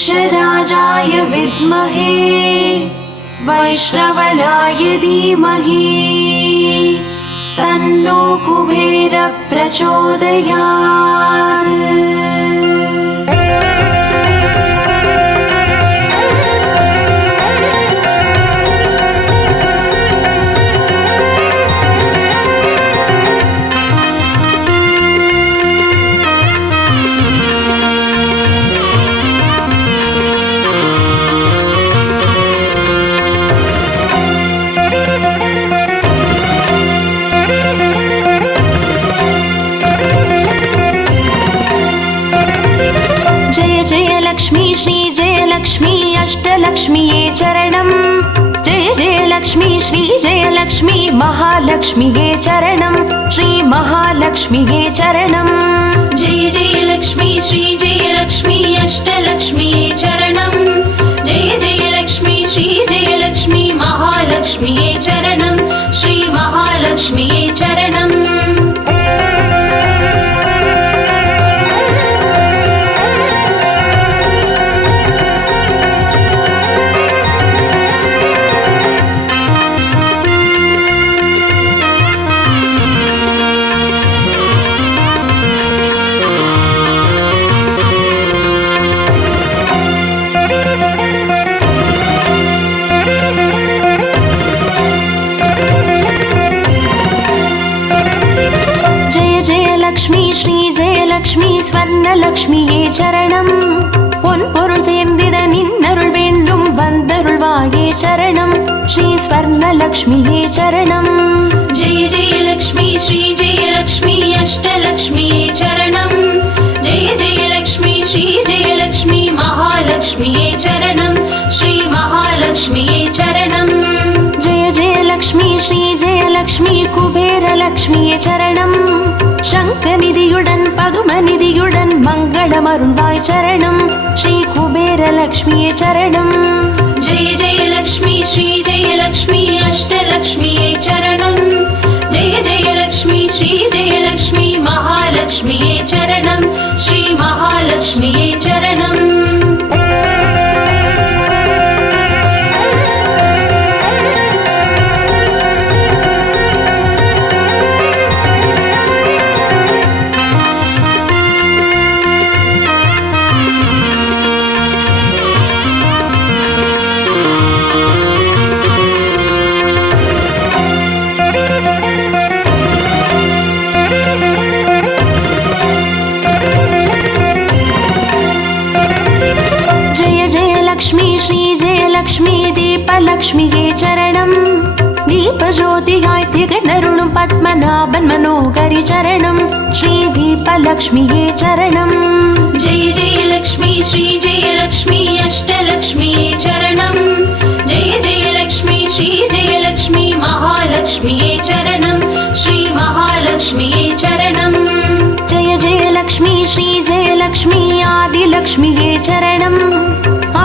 वृक्षराजाय विद्महे वैश्रवणाय धीमहि तन्नो कुबेरः प्रचोदयात्। लक्ष्मी अष्टलक्ष्मीये चरणम्। जय जय लक्ष्मी श्री जय लक्ष्मी महालक्ष्मीये चरणम्। श्री महालक्ष्मीये चरणम्। जय जय लक्ष्मी श्री जय लक्ष्मी अष्टलक्ष्मीये चरणम्। जय जय लक्ष्मी श्री जय लक्ष्मी महालक्ष्मीये चरणम्। श्री महालक्ष्मीये चरणम्। லக்ஷ்மி ஸ்வர்ணலக்ஷ்மியே சரணம். பொன் பொருள் சேர்ந்திட நின்னருள் வேண்டும் வந்தருள்வாயே சரணம். ஸ்ரீ ஸ்வர்ணலக்ஷ்மியே சரணம். ஜெய ஜெய லக்ஷ்மி ஸ்ரீ ஜெய லக்ஷ்மி அஷ்டலக்ஷ்மியே சரணம். ஜெய ஜெய லக்ஷ்மி ஸ்ரீ ஜெய லக்ஷ்மி மகாலக்ஷ்மியே சரணம். ஸ்ரீ மகாலக்ஷ்மியே சரணம். ஜெய ஜெய லக்ஷ்மி ஸ்ரீ ஜெய லக்ஷ்மி குபேரலக்ஷ்மியே சரணம். சங்கநிதியுடன் பதுமநிதியுடன் மங்களமருள்வாய் சரணம். ஸ்ரீ குபேரலக்ஷ்மியே சரணம். ஜெய ஜெய லக்ஷ்மி ஸ்ரீ ஜெய லக்ஷ்மி அஷ்டலக்ஷ்மியே சரணம். ஜெய ஜெய லக்ஷ்மி ஸ்ரீ ஜெய லக்ஷ்மி மகாலக்ஷ்மியே சரணம். ஸ்ரீ மகாலக்ஷ்மியே சரணம். லக்ஷ்மியே சரணம். தீபஜோதியாய் திகழருளும் பத்மநாபன் மனோகரி சரணம். ஸ்ரீ தீபலக்ஷ்மியே சரணம். ஜெய ஜெய லக்ஷ்மி ஸ்ரீ ஜெய லக்ஷ்மி அஷ்டலக்ஷ்மியே சரணம். ஜெய ஜெய லக்ஷ்மி ஸ்ரீ ஜெய லக்ஷ்மி மகாலக்ஷ்மியே சரணம். ஸ்ரீ மகாலக்ஷ்மியே சரணம். ஜெய ஜெய லக்ஷ்மி ஸ்ரீ ஜெய லக்ஷ்மி ஆதிலக்ஷ்மியே சரணம்.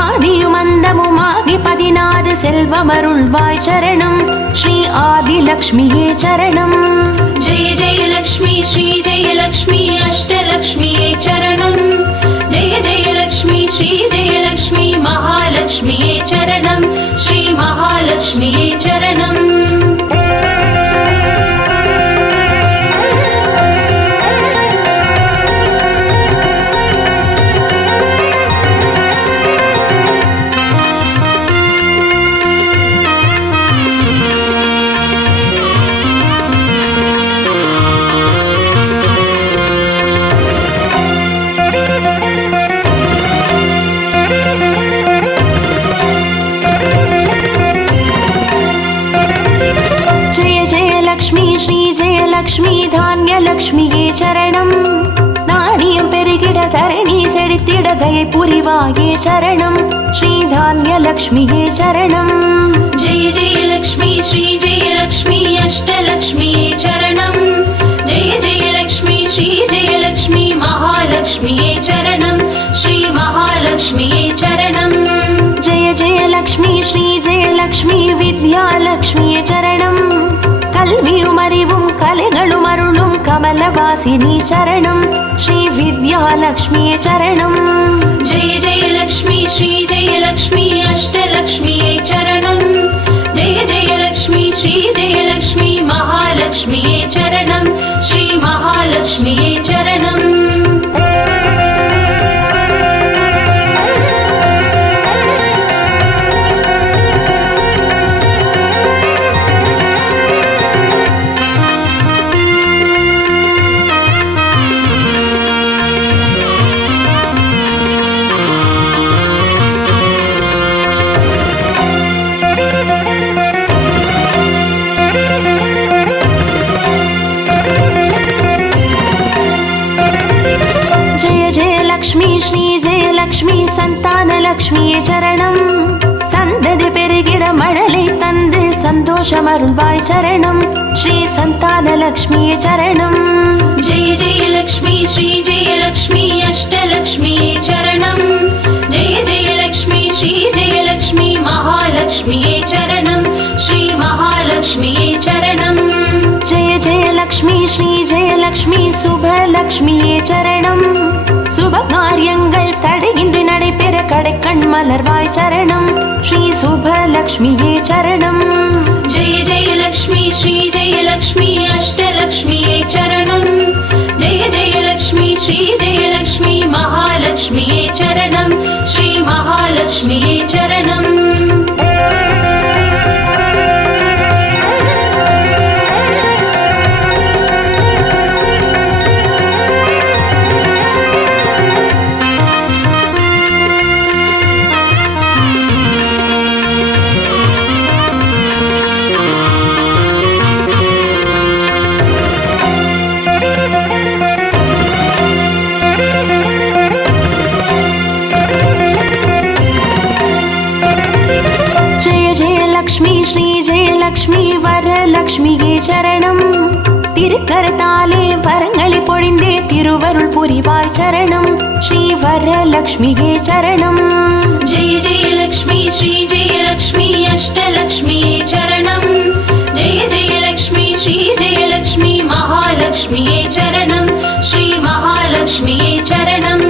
ஆதியும் அந்தமுமாகி 16 செல்வமருள்வாய் சரணம். ஸ்ரீ ஆதிலக்ஷ்மியே சரணம். ஜெய ஜெய லக்ஷ்மி ஸ்ரீ ஜெய லக்ஷ்மி அஷ்டலக்ஷ்மியே சரணம். ஜெய ஜெய லக்ஷ்மி ஸ்ரீ ஜெய லக்ஷ்மி மகாலக்ஷ்மியே சரணம். ஸ்ரீ மகாலக்ஷ்மியே சரணம். லக்ஷ்மி தானியலக்ஷ்மியே சரணம். தானியம் பெருகிட தரணி செழித்திட தயை புரிவாயே சரணம். ஸ்ரீ தானியலக்ஷ்மியே சரணம். ஜெய ஜெய லக்ஷ்மி ஸ்ரீ ஜெய லக்ஷ்மி அஷ்டலக்ஷ்மியே சரணம். ஜெய ஜெய லக்ஷ்மி ஸ்ரீ ஜெய லக்ஷ்மி மகாலக்ஷ்மியே சரணம். ஸ்ரீ மகாலக்ஷ்மியே சரணம். ஜெய ஜெய லக்ஷ்மி ஸ்ரீ ஜெய லக்ஷ்மி வித்யாலக்ஷ்மியே சரணம். கல்வியும் அறிவும் கலைகளும் அருளும் கமலவாசினி சரணம். ஸ்ரீ வித்யாலக்ஷ்மியே சரணம். ஜெய ஜெய லக்ஷ்மி जयलक्ष्मी श्रीजयलक्ष्मी अष्टलक्ष्म्यै चरणं जय जयलक्ष्मी श्रीजयलक्ष्मी महालक्ष्म्यै चरणं श्री महालक्ष्म्यै चरणं லக்ஷ்மி சந்தான லக்ஷ்மியே சரணம் சந்ததி பெருகிட மழலை தந்து சந்தோஷம் அருள்வாய் சரணம் ஸ்ரீ சந்தான லக்ஷ்மியே சரணம் जय जयलक्ष्मी श्रीजयलक्ष्मी अष्टलक्ष्म्यै चरणं जय जयलक्ष्मी श्रीजयलक्ष्मी महालक्ष्म्यै चरणं श्री महालक्ष्म्यै चरणं जय जयलक्ष्मी श्रीजयलक्ष्मी சுபலக்ஷ்மியே சரணம் சுப காரியங்கள் தடையின்றி நடைபெற கடைக்கண் மலர்வாய் சரணம் ஸ்ரீ சுபலக்ஷ்மியே சரணம் जय जयलक्ष्मी श्रीजयलक्ष्मी अष्टलक्ष्म्यै चरणं जय जयलक्ष्मी श्रीजयलक्ष्मी महालक्ष्म्यै चरणं श्री महालक्ष्म्यै चरणं ஸ்ரீஜெயலக்ஷ்மி வரலக்ஷ்மியே சரணம் திருக்கரத்தாலே வரங்களை பொழிந்தே திருவருள் புரிவாய் சரணம் ஸ்ரீ வரலக்ஷ்மியே சரணம் जय जयलक्ष्मी श्रीजयलक्ष्मी अष्टलक्ष्म्यै चरणं जय जयलक्ष्मी श्रीजयलक्ष्मी महालक्ष्म्यै चरणं श्री महालक्ष्म्यै चरणं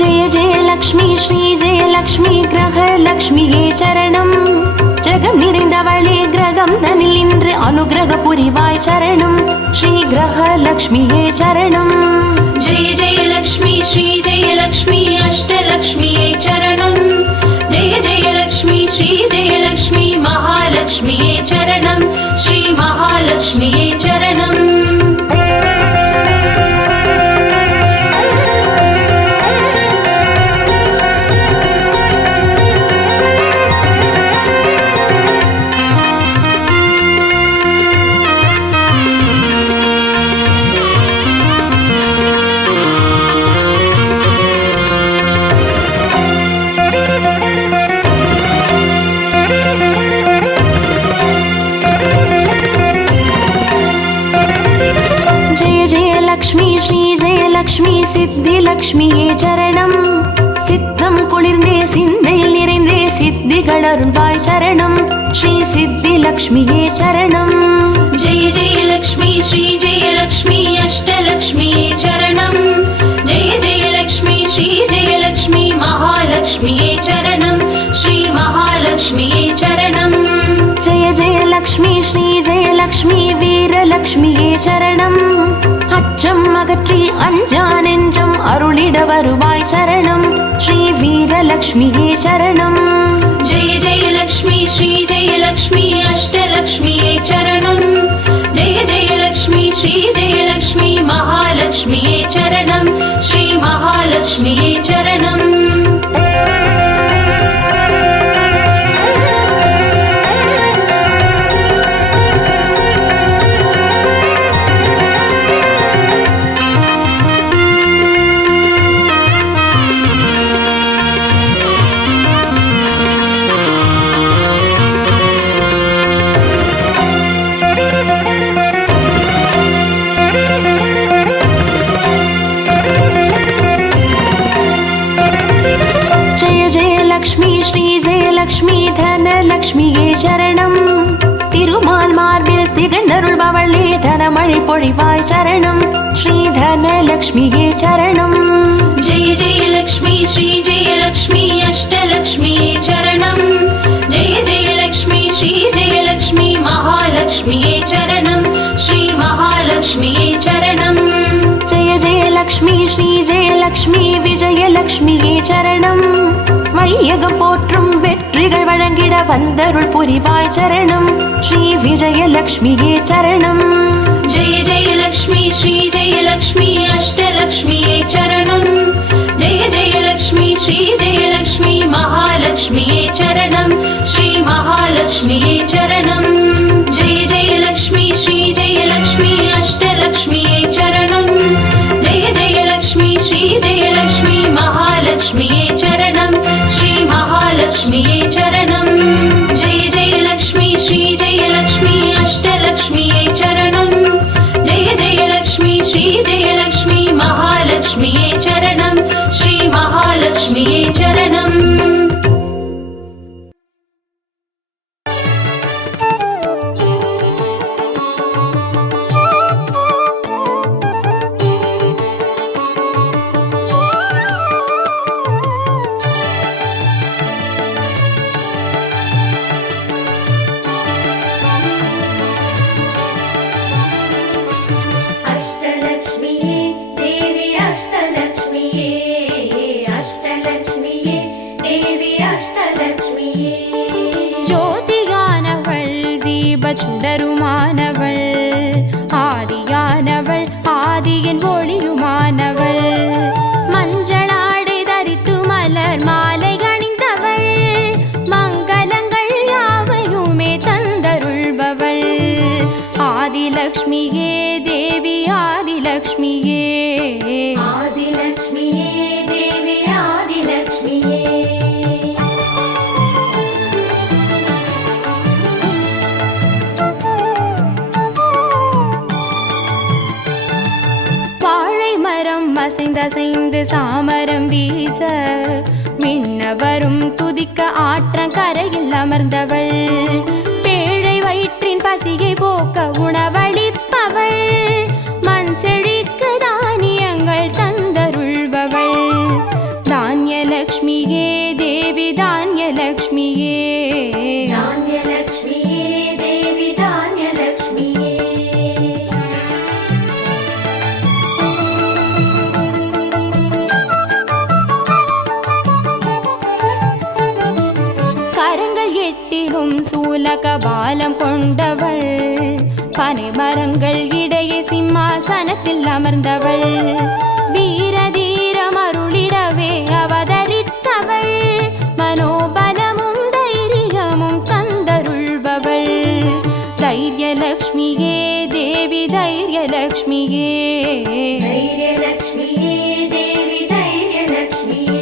जय जयलक्ष्मी श्रीजयलक्ष्मी கிரகலக்ஷ்மியே சரணம் ஜெகம் நிறைந்தவளே கிரகம் தனில் நின்று அனுகிரக புரிவாய் சரணம் ஸ்ரீ கிரகலக்ஷ்மியே சரணம் जय जयलक्ष्मी श्रीजयलक्ष्मी अष्टलक्ष्म्यै चरणं जय जयलक्ष्मी श्रीजयलक्ष्मी महालक्ष्म्यै चरणं श्री महालक्ष्म्यै चरणं லக்ஷ்மி சித்தி லக்ஷ்மியே சரணம் சித்தம் குளிர்ந்தே சிந்தையில் நிறைந்தே சித்திகள் அருள்வாய் சரணம் ஸ்ரீ சித்தி லக்ஷ்மியே சரணம் जय जयलक्ष्मी श्रीजयलक्ष्मी अष्टलक्ष्म्यै चरणं जय जयलक्ष्मी श्रीजयलक्ष्मी महालक्ष्म्यै चरणं श्री महालक्ष्म्यै चरणं जय जयलक्ष्मी श्रीजयलक्ष्मी வீரலக்ஷ்மியே சரணம் அச்சம் அகற்றி அஞ்சா நெஞ்சம் அருளிட வருவாய் சரணம் ஸ்ரீ வீரலக்ஷ்மியே சரணம் जय जयलक्ष्मी श्रीजयलक्ष्मी अष्टलक्ष्म्यै चरणं जय जयलक्ष्मी श्रीजयलक्ष्मी महालक्ष्म्यै चरणं श्री महालक्ष्म्यै चरणं ஸ்ரீஜெயலக்ஷ்மி தனலக்ஷ்மியே சரணம் திருமால் மார்பில் திகழ்ந்தருள்பவளே தனமழை பொழிவாய் சரணம் ஸ்ரீ தனலக்ஷ்மியே சரணம் जय जयलक्ष्मी श्रीजयलक्ष्मी जयलक्ष्म्यै चरणं जय जयलक्ष्मी श्री जयलक्ष्मी महालक्ष्म्यै चरणं श्री महालक्ष्म्यै चरणं जय जयलक्ष्मी श्री जयलक्ष्मी विजयलक्ष्मिये चरणं வையகம் போற்றும் வெற்றிகள் வழங்கிட வந்தருள் புரிவாய் சரணம் ஸ்ரீ விஜயலக்ஷ்மியே சரணம் जय जयलक्ष्मी श्री जयलक्ष्मी अष्टलक्ष्म्यै चरणं जय जयलक्ष्मी श्री जयलक्ष्मी महालक्ष्म्यै चरणं श्री महालक्ष्म्यै चरणं जय जयलक्ष्मी श्री जयलक्ष्मी अष्टलक्ष्म्यै चरणं जय जयलक्ष्मी श्री जयलक्ष्मी महालक्ष्म्यै चरणं श्री महालक्ष्म्यै चरणं जय जयलक्ष्मी श्री जयलक्ष्मी अष्टलक्ष्म्यै चरणं जय जयलक्ष्मी श्री जयलक्ष्मी महालक्ष्म्यै चरणं श्री महालक्ष्म्यै चरणं अष्टलक्ष्म्यै देवी अष्टलक्ष्म्यै अष्टलक्ष्म्यै देवी अष्टलक्ष्म्यै ஜோதியானவள் தீப சுடருமானவள் ஆதியானவள் ஆதியின் ஒளியுமானவள் மஞ்சளாடை தரித்து மலர் மாலை அணிந்தவள் மங்களங்கள் யாவையுமே தந்தருள்பவள் ஆதிலக்ஷ்மியே தேவி ஆதிலக்ஷ்மியே आदिलक्ष्म्यै देवी आदिलक्ष्म्यै வாழை மரம் அசைந்தசைந்து சாமரம் வீச மின்னவரும் துதிக்க ஆற்றங்கரையில் அமர்ந்தவள் பேழை வயிற்றின் பசியை போக்க உணவளிப்பவள் மண் செழிக்க தானியங்கள் தந்தருள்பவள் தானியலக்ஷ்மியே தேவி தானியலக்ஷ்மியே धान्यलक्ष्म्यै देवी धान्यलक्ष्म्यै கரங்கள் எட்டிலும் சூலக பாலம் கொண்டவள் பனை மரங்கள் இடையே சிம்மாசனத்தில் அமர்ந்தவள் வீரதீரம் அருளிடவே அவதரித்தவள் மனோபலமும் தைரியமும் தந்தருள்பவள் தைரியலக்ஷ்மியே தேவி தைரியலக்ஷ்மியே धैर्यलक्ष्म्यै देवी धैर्यलक्ष्म्यै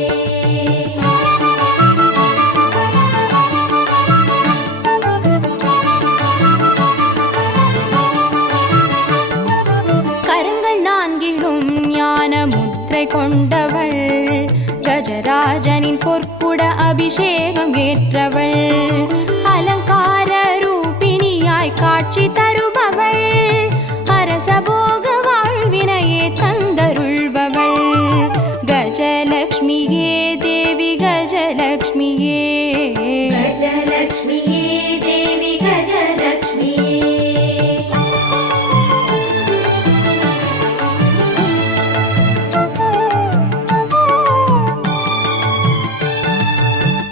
கரங்கள் நான்கிலும் ஞான முத்திரை கொண்டவள் கஜராஜனின் பொற்குட அபிஷேகம் ஏற்றவள் அலங்கார ரூபிணியாய் காட்சி தருபவள் அரசபோக வாழ்வினையே தந்தருள்பவள் கஜலக்ஷ்மியே தேவி கஜலக்ஷ்மியே गजलक्ष्म्यै देवी गजलक्ष्म्यै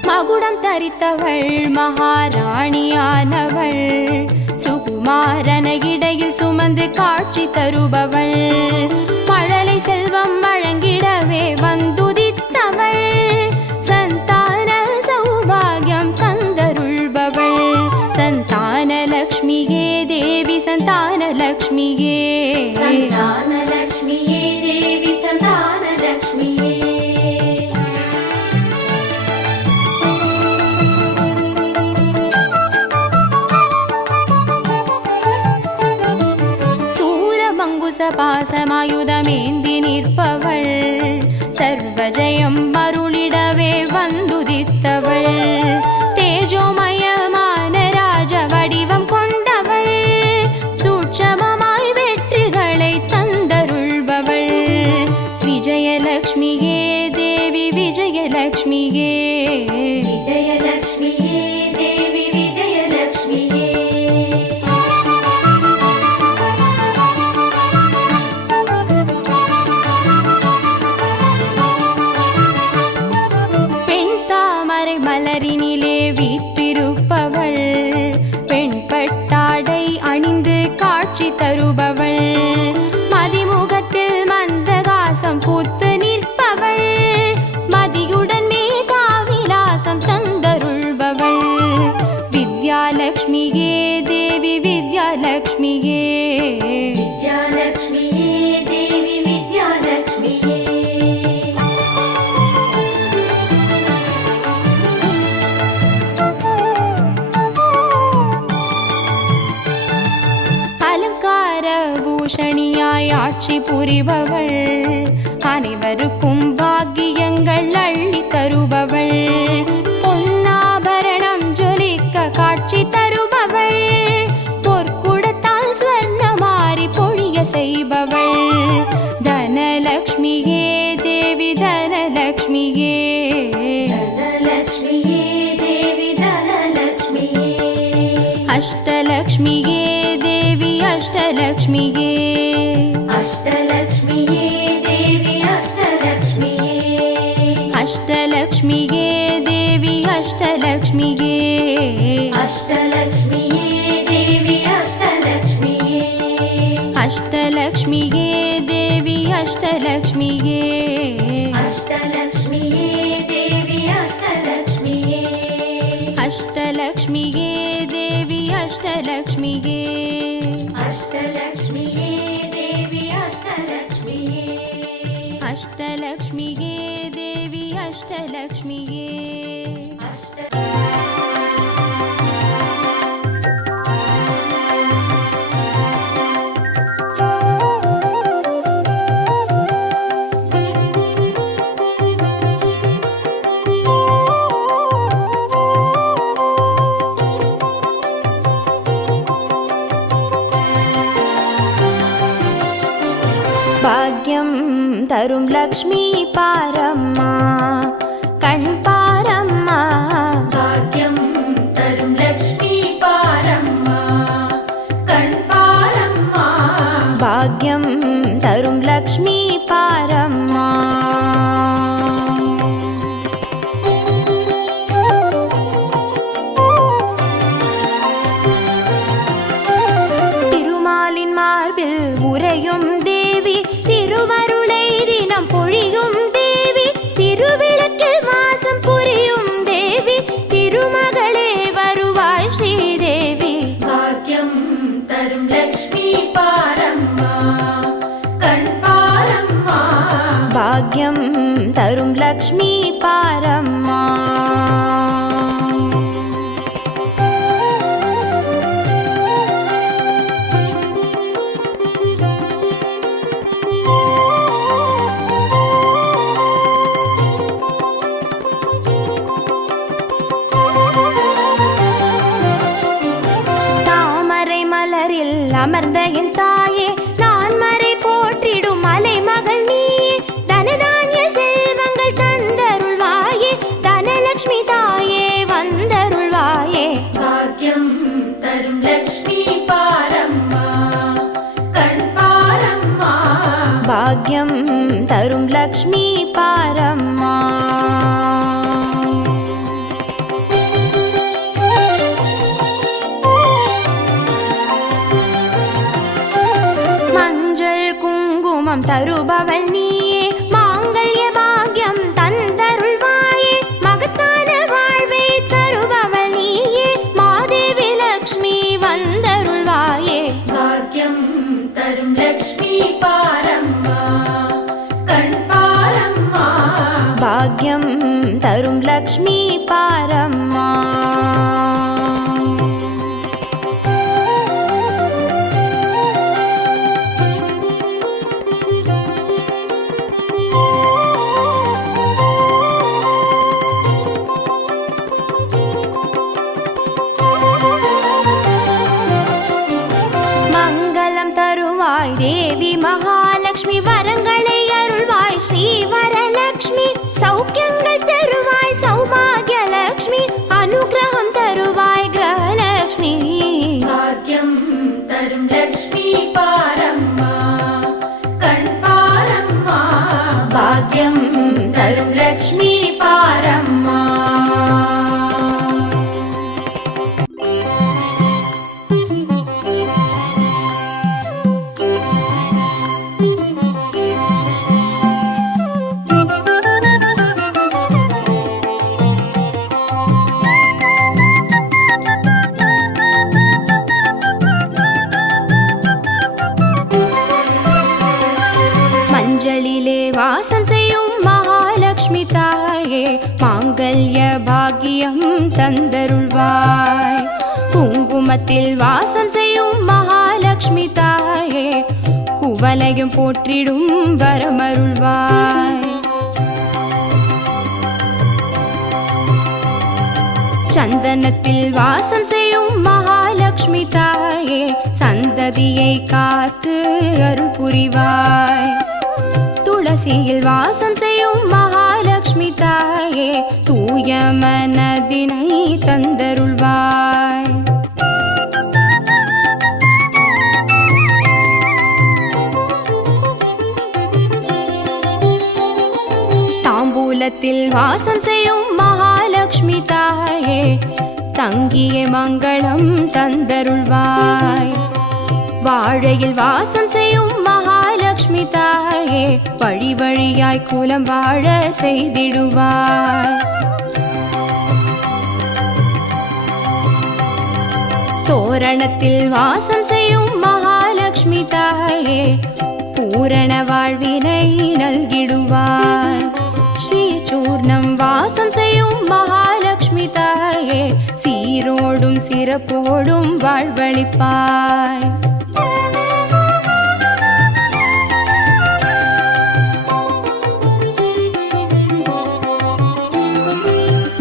மகுடம் தரித்தவள் மகாராணியானவள் சுகுமாரன இடையில் சுமந்து காட்சி தருபவள் மழலை செல்வம் வழங்கிடவே வந்துதித்தவள் சந்தான சௌபாகியம் தந்தருள்பவள் சந்தானலக்ஷ்மியே தேவி சந்தானலக்ஷ்மியே सन्तानलक्ष्म्यै देवी सन्तानलक्ष्म्यै சூரமங்குச பாசமாயுதமேந்தி நிற்பவள் சர்வஜயம் அருளிடவே வந்துதித்தவள் தேஜோமயமான ராஜ வடிவம் கொண்டவள் சூட்சமமாய் வெற்றிகளை தந்தருள்பவள் விஜயலக்ஷ்மி விஜயலக்ஷ்மியே தேவி விஜயலக்ஷ்மியே விஜயலக்ஷ்மியே தேவி விஜயலக்ஷ்மியே பெண் தாமரை மலரினிலே வீற்றிருப்பவள் பெண் பட்டாடை அணிந்து காட்சி தருபவள் மதிமுகத்தில் மந்தகாசம் பூத்து நிற்பவள் மதியுடன் மேதாவிலாசம் தந்தருள்பவள் வித்யாலக்ஷ்மியே தேவி வித்யாலக்ஷ்மியே வித்யாலக்ஷ்மியே தேவி வித்யாலக்ஷ்மியே அலங்கார பூஷணியாய் ஆட்சி புரிபவள் அனைவருக்கும் பாக்கியங்கள் அள்ளி தருபவள் பொன்னாபரணம் ஜொலிக்க காட்சி தருபவள் பொற்குடத்தால் ஸ்வர்ணமாரி பொழிய செய்பவள் தனலக்ஷ்மியே தேவி தனலக்ஷ்மியே தனலக்ஷ்மியே தேவி தனலக்ஷ்மியே அஷ்டலக்ஷ்மியே தேவி அஷ்டலக்ஷ்மியே அஷ்டலக்ஷ்மியே தேவி அஷ்டலக்ஷ்மியே அஷ்டலக்ஷ்மியே தேவி அஷ்டலக்ஷ்மியே அஷ்டலக்ஷ்மியே தேவி அஷ்டலக்ஷ்மியே அஷ்டலக்ஷ்மியே தேவி அஷ்டலக்ஷ்மியே அஷ்டலக்ஷ்மியே தேவி அஷ்டலக்ஷ்மியே அஷ்டலக்ஷ்மியே தேவி அஷ்டலக்ஷ்மியே அஷ்டலக்ஷ்மியே தேவி அஷ்டலக்ஷ்மியே அஷ்டலக்ஷ்மியே தேவி அஷ்டலக்ஷ்மியே பாக்யம் தரும் லக்ஷ்மி பாரம்மா கண் பாரம்மா பாக்யம் தரும் லக்ஷ்மி பாரம்மா கண் பாரம்மா பாக்யம் தரும் லக்ஷ்மி பாரம்மா திருமாலின் மார்பில் உறையும் தேவி திருவருளை தினம் பொழியும் தேவி திருவிளக்கில் வாசம் புரியும் தேவி திருமகளே வருவாய் ஸ்ரீதேவி பாக்யம் தரும் லக்ஷ்மி பாரம்மா கண் பாரம்மா பாக்யம் தரும் லக்ஷ்மி பாரம்மா தாமரை மலரில் அமர்ந்த என் தாயே நான் மறை போற்றிடும் மலை மகள் நீயே தனதானிய செல்வங்கள் தந்தருள்வாயே தனலக்ஷ்மி தாயே வந்தருள்வாயே பாக்யம் தரும் லக்ஷ்மி பாரம்மா கண் பாரம்மா பாக்யம் தரும் லக்ஷ்மி பாரம்மா மஞ்சள் குங்குமம் தருபவள் நீயே மாங்கல்ய பாக்யம் தந்தருள்வாயே மகத்தான வாழ்வை தருபவள் நீயே மாதேவி லக்ஷ்மி வந்தருள்வாயே பாக்யம் தரும் லக்ஷ்மி பாரம்மா கண் பாரம்மா பாக்யம் தரும் லக்ஷ்மி பாரம்மா மங்களம் தருவாய் தேவி மகாலட்சுமி வரங்களை அருள்வாய் ஸ்ரீ வரல பாக்யம் தரும் லக்ஷ்மி பாரம்மா. மஞ்சளிலே வாசம் செய்யும் மகாலட்சுமி தாயே, மாங்கல்ய பாக்கியம் தந்தருள்வாய். குங்குமத்தில் வாசம் செய்யும் மகாலட்சுமி தாயே, குவலையும் போற்றிடும் வரமருள்வாய். சந்தனத்தில் வாசம் செய்யும் மகாலட்சுமி தாயே, சந்ததியை காத்து அருள் புரிவாய். துளசியில் வாசம் செய்யும் மகாலட்சுமி தாயே, தூய மனதினை தந்தருள்வாய். தாம்பூலத்தில் வாசம் செய்யும் மகாலட்சுமி தாயே, தங்கிய மங்களம் தந்தருள்வாய். வாழையில் வாசம் செய்யும் மகாலட்சுமி தாயே, வழி வழியாய் குலம் வாழ செய்திடுவாய். தோரணத்தில் வாசம் செய்யும் மகாலட்சுமி தாயே, பூரண வாழ்வினை நல்கிடுவாய். ஸ்ரீ சூர்ணம் வாசம் செய்யும் மகாலட்சுமி தாயே, சீரோடும் சிறப்போடும் வாழ்வளிப்பாய்.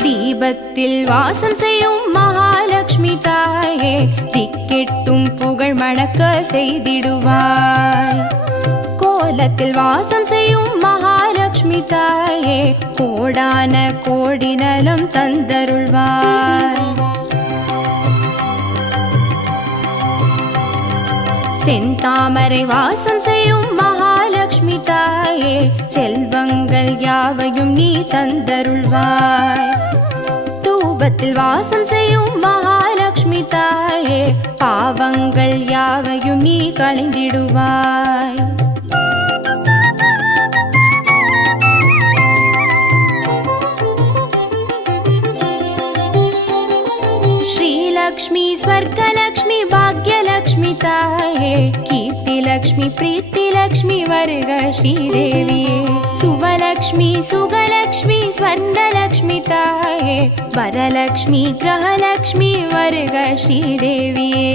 தீபத்தில் வாசம் செய்யும் மகாலட்சுமி தாயே, திக்கெட்டும் புகழ் மணக்க செய்திடுவாய். கோலத்தில் வாசம் செய்யும் மகாலட்சுமி தாயே, கோடான கோடி நலம் தந்தருள்வாய். செந்தாமரை வாசம் செய்யும் மகாலட்சுமி தாயே, செல்வங்கள் யாவையும் நீ தந்தருள்வாய். தூபத்தில் வாசம் செய்யும் மகாலட்சுமி தாயே, பாவங்கள் யாவையும் நீ களைந்திடுவாய். श्रीलक्ष्मी स्वर्गलक्ष्मी भाग्यलक्ष्मी ताये, कीर्तिलक्ष्मी प्रीतिलक्ष्मी वर्ग श्रीदेविये. सुवलक्ष्मी सुगलक्ष्मी स्वर्णलक्ष्मी ताये, वरलक्ष्मी ग्रहलक्ष्मी वर्ग श्रीदेविये.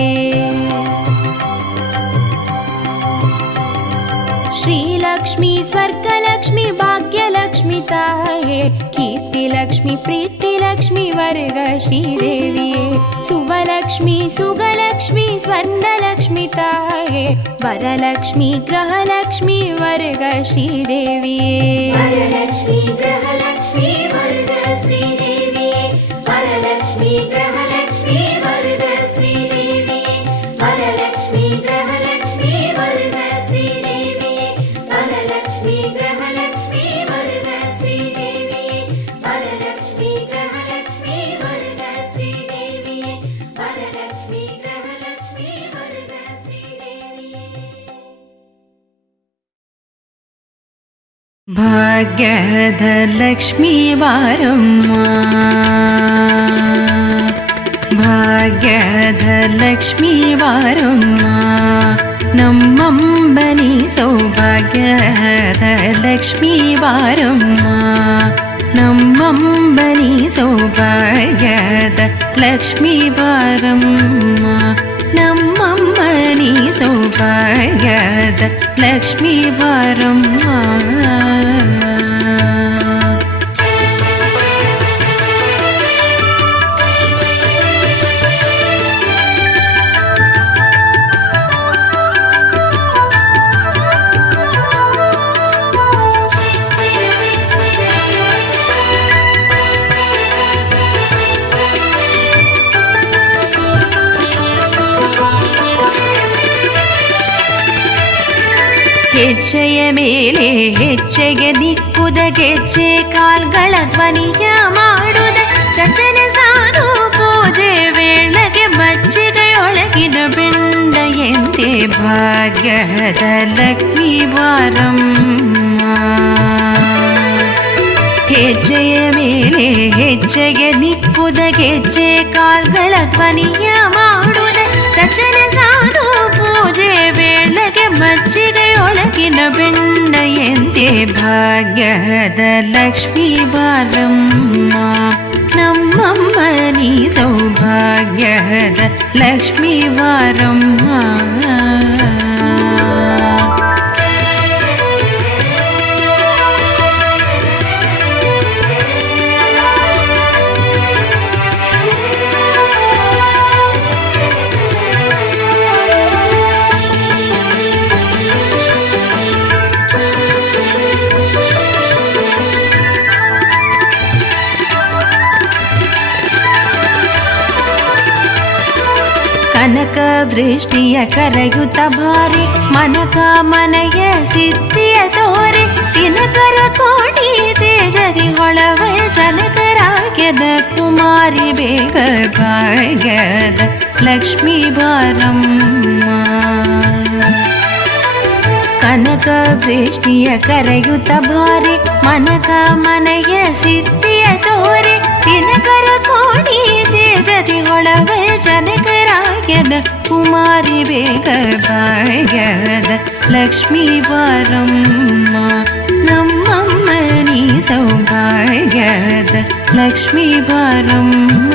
श्रीलक्ष्मी स्वर्गलक्ष्मी भाग्यलक्ष्मी ताये, कीर्तिलक्ष्मी प्रीतिलक्ष्मी वर्ग श्रीदेविये. सुवलक्ष्मी सुगलक्ष्मी स्वर्णलक्ष्मी ताये, वरलक्ष्मी ग्रहलक्ष्मी वर्ग श्रीदेविये. वरलक्ष्मी ग्रहलक्ष्मी वर्ग श्रीदेविये. वरलक्ष्मी ग्रहलक्ष्मी वर्ग श्रीदेविये. वरलक्ष्मी ग्रहलक्ष्मी वर्ग श्रीदेविये. वरलक्ष्मी ग्रहलक्ष्मी वर्ग श्रीदेविये. वरलक्ष्मी ग्रहलक्ष्मी वर्ग श्रीदेविये. वरलक्ष्मी ग्रहलक्ष्मी वर्ग श्रीदेविये. ಭಾಗ್ಯದ ಲಕ್ಷ್ಮೀ ಬಾರಮ್ಮ, ಭಾಗ್ಯದ ಲಕ್ಷ್ಮೀ ಬಾರಮ್ಮ, ನಮ್ಮಂಬನಿ ಸೌಭಾಗ್ಯದ ಲಕ್ಷ್ಮೀ ಬಾರಮ್ಮ, ನಮ್ಮಂಬನಿ ಸೌಭಾಗ್ಯದ ಲಕ್ಷ್ಮೀ ಬಾರಮ್ಮ, ನಮ್ಮಂಬನಿ ಸೌಭಾಗ್ಯದ ಲಕ್ಷ್ಮೀ ಬಾರಮ್ಮ. ಹೆಜ್ಜೆಯ ಮೇಲೆ ಹೆಜ್ಜೆಗೆ ದಿಕ್ಕುದ ಗೆಜ್ಜೆ ಕಾಲ್ಗಳ ಧ್ವನಿಯ ಮಾಡುದ ಸಜ್ಜನ ಸಾಧು ಪೂಜೆ ವೇಳೆಗೆ ಮಜ್ಜಿಗೆಯೊಳಗಿನ ಬೆಂಡ ಎಂತೆ ಭಾಗ್ಯದ ಲಕ್ಷ್ಮೀ ಬಾರಮ್ಮ. ಹೆಜ್ಜೆಯ ಮೇಲೆ ಹೆಜ್ಜೆಗೆ ದಿಕ್ಕುದ ಗೆಜ್ಜೆ ಕಾಲ್ಗಳ ಧ್ವನಿಯ ಮಾಡುದ ಸಜ್ಜನ ಸಾಧು ಪೂಜೆ ವೇಳೆಗೆ ಮಜ್ಜಿಗೆಯೊಳಗಿನ ಬೆಂಡ ಎಂತೆ ಭಾಗ್ಯದ ಲಕ್ಷ್ಮೀ ಬಾರಮ್ಮ. ನಮ್ಮಮ್ಮ ನೀ ಸೌಭಾಗ್ಯದ ಲಕ್ಷ್ಮೀ ಬಾರಮ್ಮ. ಕನಕ ವೃಷ್ಟಿಯ ಕರೆಯುತ್ತ ಭಾರಿ ಮನಕ ಮನೆಯ ಸಿದ್ಧಿಯ ತೋರಿ ದಿನಕರ ಕೋಟಿ ತೇಜರಿ ಹೊಳವ ಜನಕರಾಗ್ಯದ ಕುಮಾರಿ ಬೇಗ ಭಾಗ್ಯದ ಲಕ್ಷ್ಮೀ ಬಾರಮ್ಮ. ಕನಕ ವೃಷ್ಟಿಯ ಕರೆಯುತ್ತ ಭಾರಿ ಮನಕ ಮನೆಯ ಸಿದ್ಧಿಯ ತೋರಿ ದಿನಕರ ಕೋಟಿ ತೇಜರಿ ಹೊಳವ ಜನಕರಾಗ್ಯದ ಕುಮಾರಿ ಬೇಗ ಭಾಗ್ಯದ ಲಕ್ಷ್ಮೀ ಬಾರಮ್ಮ. ನಮ್ಮಮ್ಮ ನೀ ಸೌಭಾಗ್ಯದ ಲಕ್ಷ್ಮೀ ಬಾರಮ್ಮ.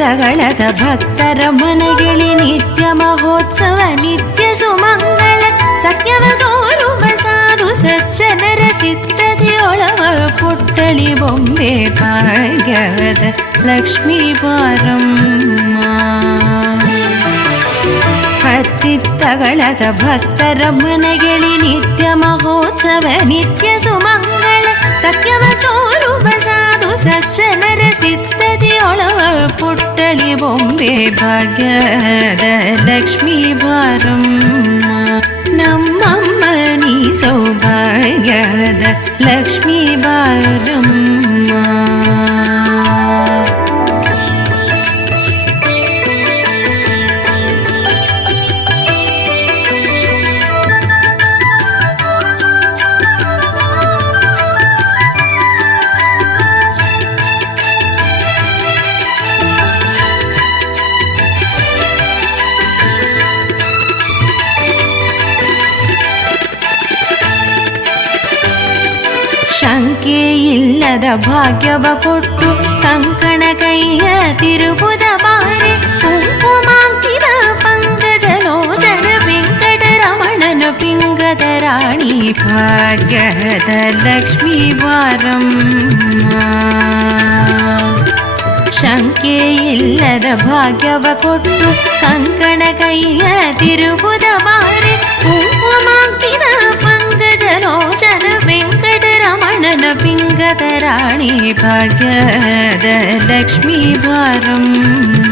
ತಗಳದ ಭಕ್ತರ ಮನೆಗೆಳಿ ನಿತ್ಯ ಮಹೋತ್ಸವ ನಿತ್ಯ ಸುಮಂಗಳ ಸತ್ಯವ ತೋರುವ ಸಾಧು ಸಜ್ಜನರ ಸಿದ್ಧತೆಯೊಳವ ಪುಟ್ಟಳಿ ಬೊಂಬೆ ಭಾಗ್ಯದ ಲಕ್ಷ್ಮೀ ಬಾರಮ್ಮ. ಹತ್ತಿತ್ತಗಳದ ಭಕ್ತರ ಮನೆಗೆಳಿ ನಿತ್ಯ ಮಹೋತ್ಸವ ನಿತ್ಯ ಸುಮಂಗಳ ಸತ್ಯವ ತೋರುವ ಸಾಧು ಸಜ್ಜನರ ಸಿದ್ಧತೆಯೊಳವ ಪುಟ್ಟಳಿ ಬೊಂಬೆ ಭಾಗ್ಯದ ಲಕ್ಷ್ಮೀ ಬಾರಮ್ಮ. ನಮ್ಮಮ್ಮ ನೀ ಸೌಭಾಗ್ಯದ ಲಕ್ಷ್ಮೀ ಬಾರಮ್ಮ. ಶಂಕೆ ಇಲ್ಲದ ಭಾಗ್ಯವ ಕೊಟ್ಟು ಕಂಕಣ ಕೈಯ ತಿರುಬುದ ಬಾರಿ ಕುಂಕುಮಾಂಕಿತ ಪಂಕಜಲೋಚನ ವೆಂಕಟರಮಣನ ಪಿಂಗದ ರಾಣಿ ಭಾಗ್ಯದ ಲಕ್ಷ್ಮೀ ಬಾರಮ್ಮ. ಶಂಕೆ ಇಲ್ಲದ ಭಾಗ್ಯವ ಕೊಟ್ಟು ಕಂಕಣ ಕೈಯ ತಿರುಬುದ ಬಾರಿ ಕುಂಕುಮಾಂಕಿತ ಪಂಕಜಲೋಚನ ವೆಂಕಟರಮಣನ ಪಿಂಗದ ರಾಣಿ ಭಾಗ್ಯದ ಲಕ್ಷ್ಮೀ ಬಾರಮ್ಮ.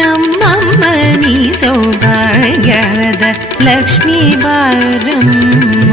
ನಮ್ಮಮ್ಮ ನೀ ಸೌಭಾಗ್ಯದ ಲಕ್ಷ್ಮೀ ಬಾರಮ್ಮ.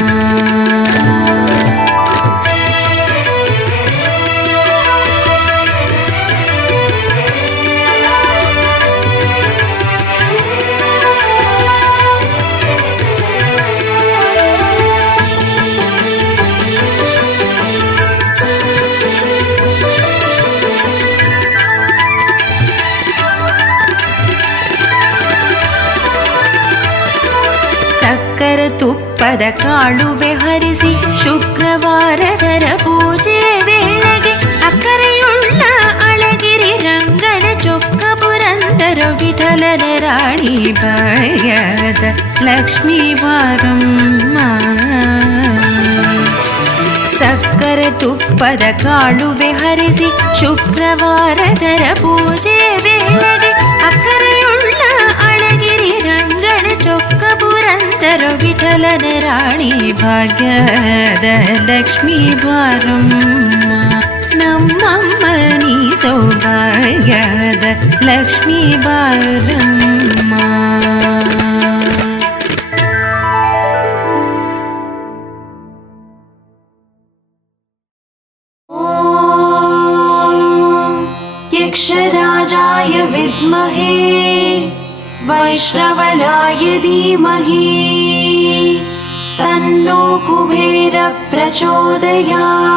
ತುಪ್ಪದ ಕಾಳುವೆ ಹರಿಸಿ ಶುಕ್ರವಾರದರ ಪೂಜೆ ವೇಳೆಗೆ ಅಕ್ಕರೆಯುಳ್ಳ ಅಳಗಿರಿ ರಂಗನ ಚೊಕ್ಕ ಪುರಂದರ ವಿಠಲನ ರಾಣಿ ಭಾಗ್ಯದ ಲಕ್ಷ್ಮೀ ಬಾರಮ್ಮ. ಅಕ್ಕರೆ ತುಪ್ಪದ ಕಾಳುವೆ ಹರಿಸಿ ಶುಕ್ರವಾರದರ ಪೂಜೆ ವೇಳೆಗೆ ಅಕ್ಕರೆಯುಳ್ಳ ಅಳಗಿರಿ ರಂಗನ ಚೊಕ್ಕ ಪುರಂದರ ವಿಠಲನ ರಾಣಿ ಭಾಗ್ಯದ ಲಕ್ಷ್ಮೀ ಬಾರಮ್ಮ ನಮ್ಮಮ್ಮ ನೀ ಸೌಭಾಗ್ಯದ ಲಕ್ಷ್ಮೀ ಬಾರಮ್ಮ. यक्षराजाय विद्महे वैश्रवणाय धीमहि तन्नो कुबेर प्रचोदयात्.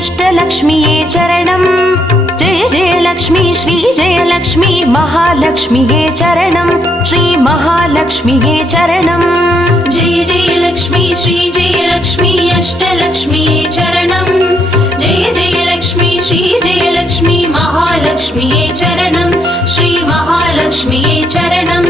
अष्टलक्ष्मीये चरणं जय जय लक्ष्मी श्री जय लक्ष्मी महालक्ष्मीये चरणं श्री महालक्ष्मीये चरणं जय जय लक्ष्मी श्री जय लक्ष्मी अष्टलक्ष्मीये चरणं जय जय लक्ष्मी श्री जय लक्ष्मी महालक्ष्मीये चरणं श्री महालक्ष्मीये चरणं.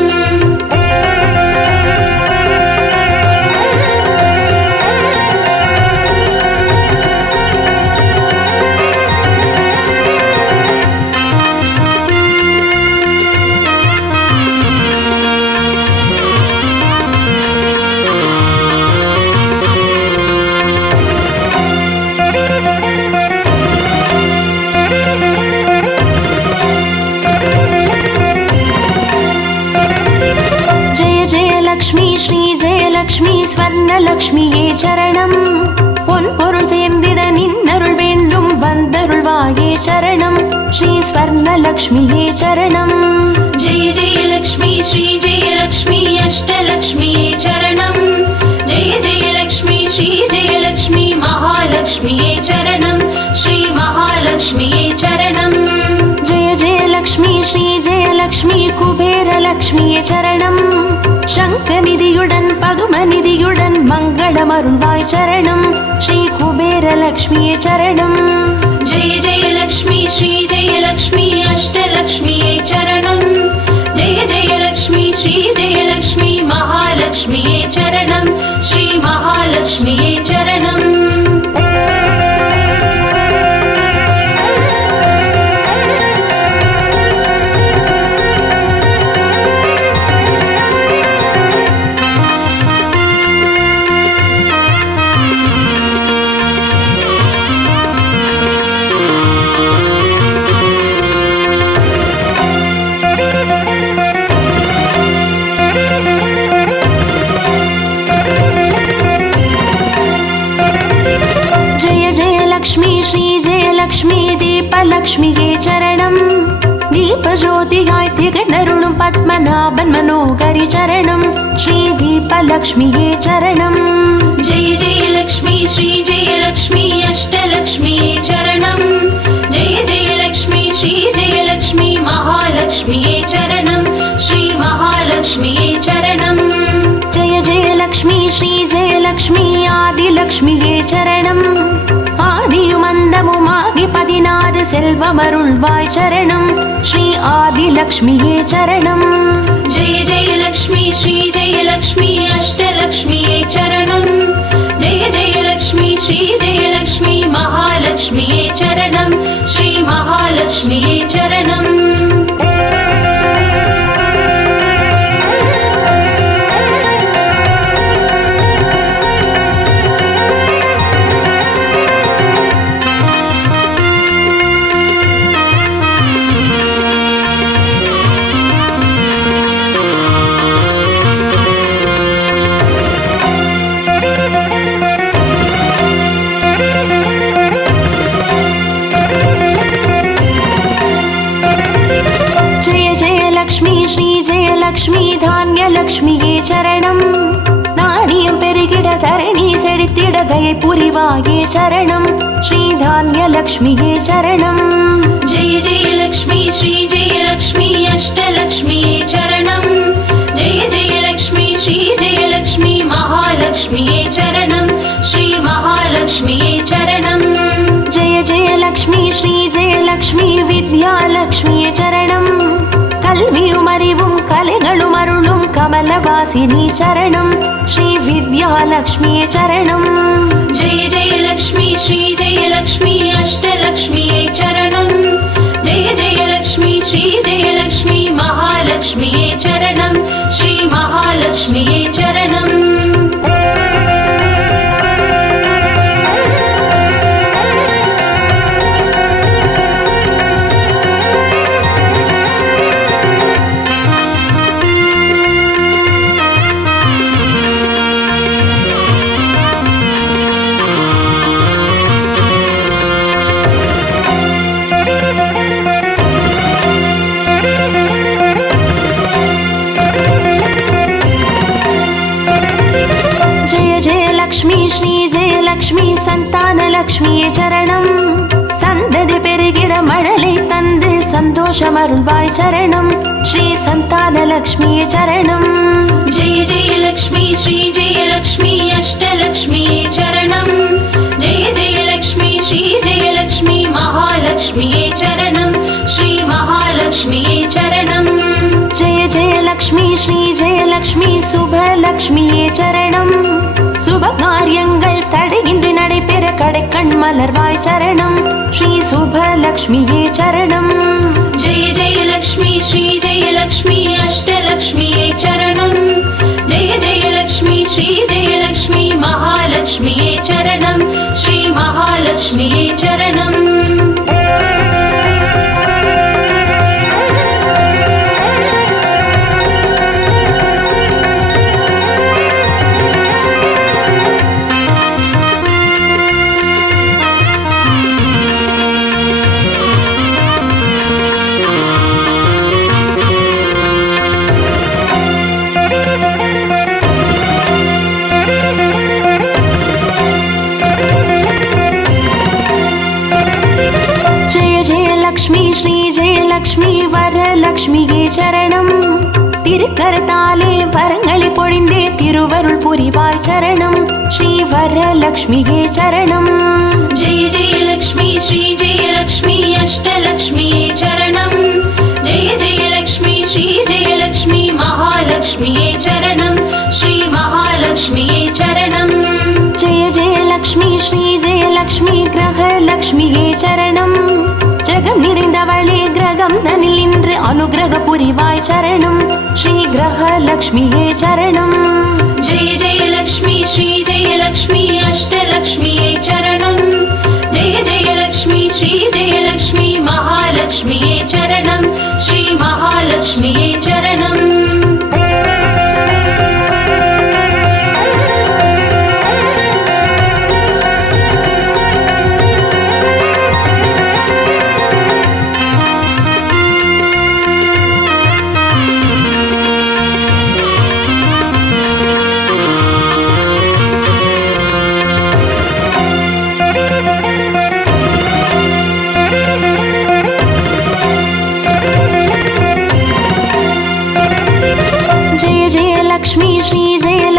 ஸ்வர்ணலக்ஷ்மியே சரணம் பொன்பொருள் சேர்ந்திட நின்னருள் வேண்டும் வந்தருள்வாயே சரணம் ஸ்ரீ ஸ்வர்ணலக்ஷ்மியே சரணம். जय जय लक्ष्मी श्री जय लक्ष्मी अष्टलक्ष्मीये चरणं जय जय लक्ष्मी श्री जय लक्ष्मी महालक्ष्मीये चरणं श्री महालक्ष्मीये चरणं. जय जय लक्ष्मी श्री जय लक्ष्मी कुबेरलक्ष्मिये चरणं शङ्खनिधियुடன் பதுமநிதியுடன் மங்களமருள்வாய் சரணம் ஸ்ரீ குபேரலக்ஷ்மியே சரணம். जय जय लक्ष्मी श्री जय लक्ष्मी अष्टलक्ष्मीये चरणं जय जय लक्ष्मी श्री जय लक्ष्मी महालक्ष्मीये चरणं श्री महालक्ष्मीये चरणं. லக்ஷ்மியே சரணம் தீபஜோதியாய் திகழ்ந்தருளும் பத்மநாபன் மனோகரி சரணம் ஸ்ரீ தீபலக்ஷ்மியே சரணம். जय जय लक्ष्मी श्री जय लक्ष्मी अष्टलक्ष्मीये चरणं जय जय लक्ष्मी श्री जय लक्ष्मी महालक्ष्मीये चरणं श्री महालक्ष्मीये चरणं. जय जय लक्ष्मी श्री जय लक्ष्मी आदिलक्ष्मिये चरणं ஆதியுமந்தமுமாகி 16 செல்வமருள்வாய் சரணம் ஸ்ரீ ஆதிலக்ஷ்மியே சரணம். जय जय लक्ष्मी श्री जय लक्ष्मी अष्टलक्ष्मीये चरणं जय जय लक्ष्मी श्री जय लक्ष्मी महालक्ष्मीये चरणं श्री महालक्ष्मीये चरणं. लक्ष्मी धान्यलक्ष्मिये चरणं पुरिवाये चरणं श्रीधान्यलक्ष्मीये चरणं जय जय लक्ष्मी श्री जय लक्ष्मी अष्टलक्ष्मीये चरणं जय जय लक्ष्मी श्री जय लक्ष्मी महालक्ष्मीये चरणं श्री महालक्ष्मीये चरणं जय जय लक्ष्मी श्री जय लक्ष्मी विद्यालक्ष्मीये चरणं कल्वियुमरिवुं कलेगळुम अरुळुं कमलवासिनी चरणं श्री विद्यालक्ष्मीये चरणं जय जय लक्ष्मी श्री जय लक्ष्मी अष्टलक्ष्मीये चरणं जय जय लक्ष्मी श्री जय लक्ष्मी महालक्ष्मीये चरणं श्री महालक्ष्मीये चरणं संतानलक्ष्मीये चरणं सन्ददि पेरुगिड मळलै तंदु सन्तोषमरुळ्वाय चरणं श्री संतानलक्ष्मीये चरणं जय जय लक्ष्मी श्री जय लक्ष्मी अष्टलक्ष्मीये चरणं जय जय लक्ष्मी श्री जय लक्ष्मी महालक्ष्मीये चरणं श्री महालक्ष्मीये चरणं जय जय लक्ष्मी श्री जय लक्ष्मी शुभलक्ष्मीये चरणं शुभकार्यங்கள் தடையின்றி நடைபெற கடைக்கண் மலர்வாய் சரணம் ஸ்ரீ சுபலக்ஷ்மியே சரணம் जय जय लक्ष्मी श्री जय लक्ष्मी अष्टलक्ष्मीये चरणं जय जय लक्ष्मी श्री जय लक्ष्मी महालक्ष्मीये चरणं श्री महालक्ष्मीये चरणं லக்ஷ்மி வரலக்ஷ்மியே சரணம் திருக்கரத்தாலே வரங்களை பொழிந்தே திருவருள் புரிவாய் சரணம் ஸ்ரீ வரலக்ஷ்மியே சரணம் जय जय लक्ष्मी श्री जय लक्ष्मी अष्टलक्ष्मीये चरणं जय जय लक्ष्मी श्री जय लक्ष्मी महालक्ष्मीये चरणं श्री महालक्ष्मीये चरणं जय जय लक्ष्मी श्री जय लक्ष्मी ग्रहलक्ष्मिये चरणं ஜகம் நிறைந்தவளே கிரகம் தனில் நின்று அனுகிரக புரிவாய் சரணம் ஸ்ரீ கிரகலக்ஷ்மியே சரணம் जय जय लक्ष्मी श्री जय लक्ष्मी अष्टलक्ष्मीये चरणं जय जय लक्ष्मी श्री जय लक्ष्मी महालक्ष्मीये चरणं श्री महालक्ष्मीये चरणं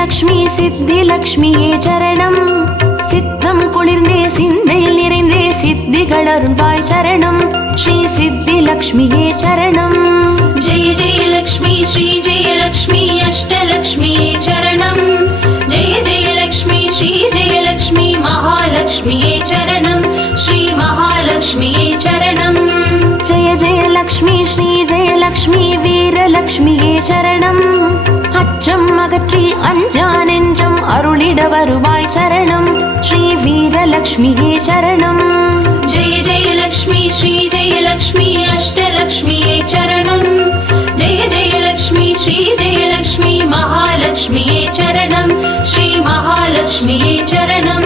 லக்ஷ்மி சித்தி லக்ஷ்மியே சரணம் சித்தம் குளிர்ந்தே சிந்தையில் நிறைந்தே சித்திகள் அருள்வாய் சரணம் ஸ்ரீ சித்தி லக்ஷ்மியே சரணம் जय जय लक्ष्मी श्री जय लक्ष्मी अष्टलक्ष्मीये चरणं जय जय लक्ष्मी श्री जय लक्ष्मी महालक्ष्मीये चरणं श्री महालक्ष्मीये चरणं जय जय लक्ष्मी श्री जय लक्ष्मी வீரலக்ஷ்மியே சரணம் அச்சம் அகற்றி அஞ்சா நெஞ்சம் அருளிட வருவாய் சரணம் ஸ்ரீ வீரலக்ஷ்மியே சரணம் जय जय लक्ष्मी श्री जय लक्ष्मी अष्टलक्ष्मीये चरणं जय जय लक्ष्मी श्री जय लक्ष्मी महालक्ष्मीये चरणं श्री महालक्ष्मीये चरणं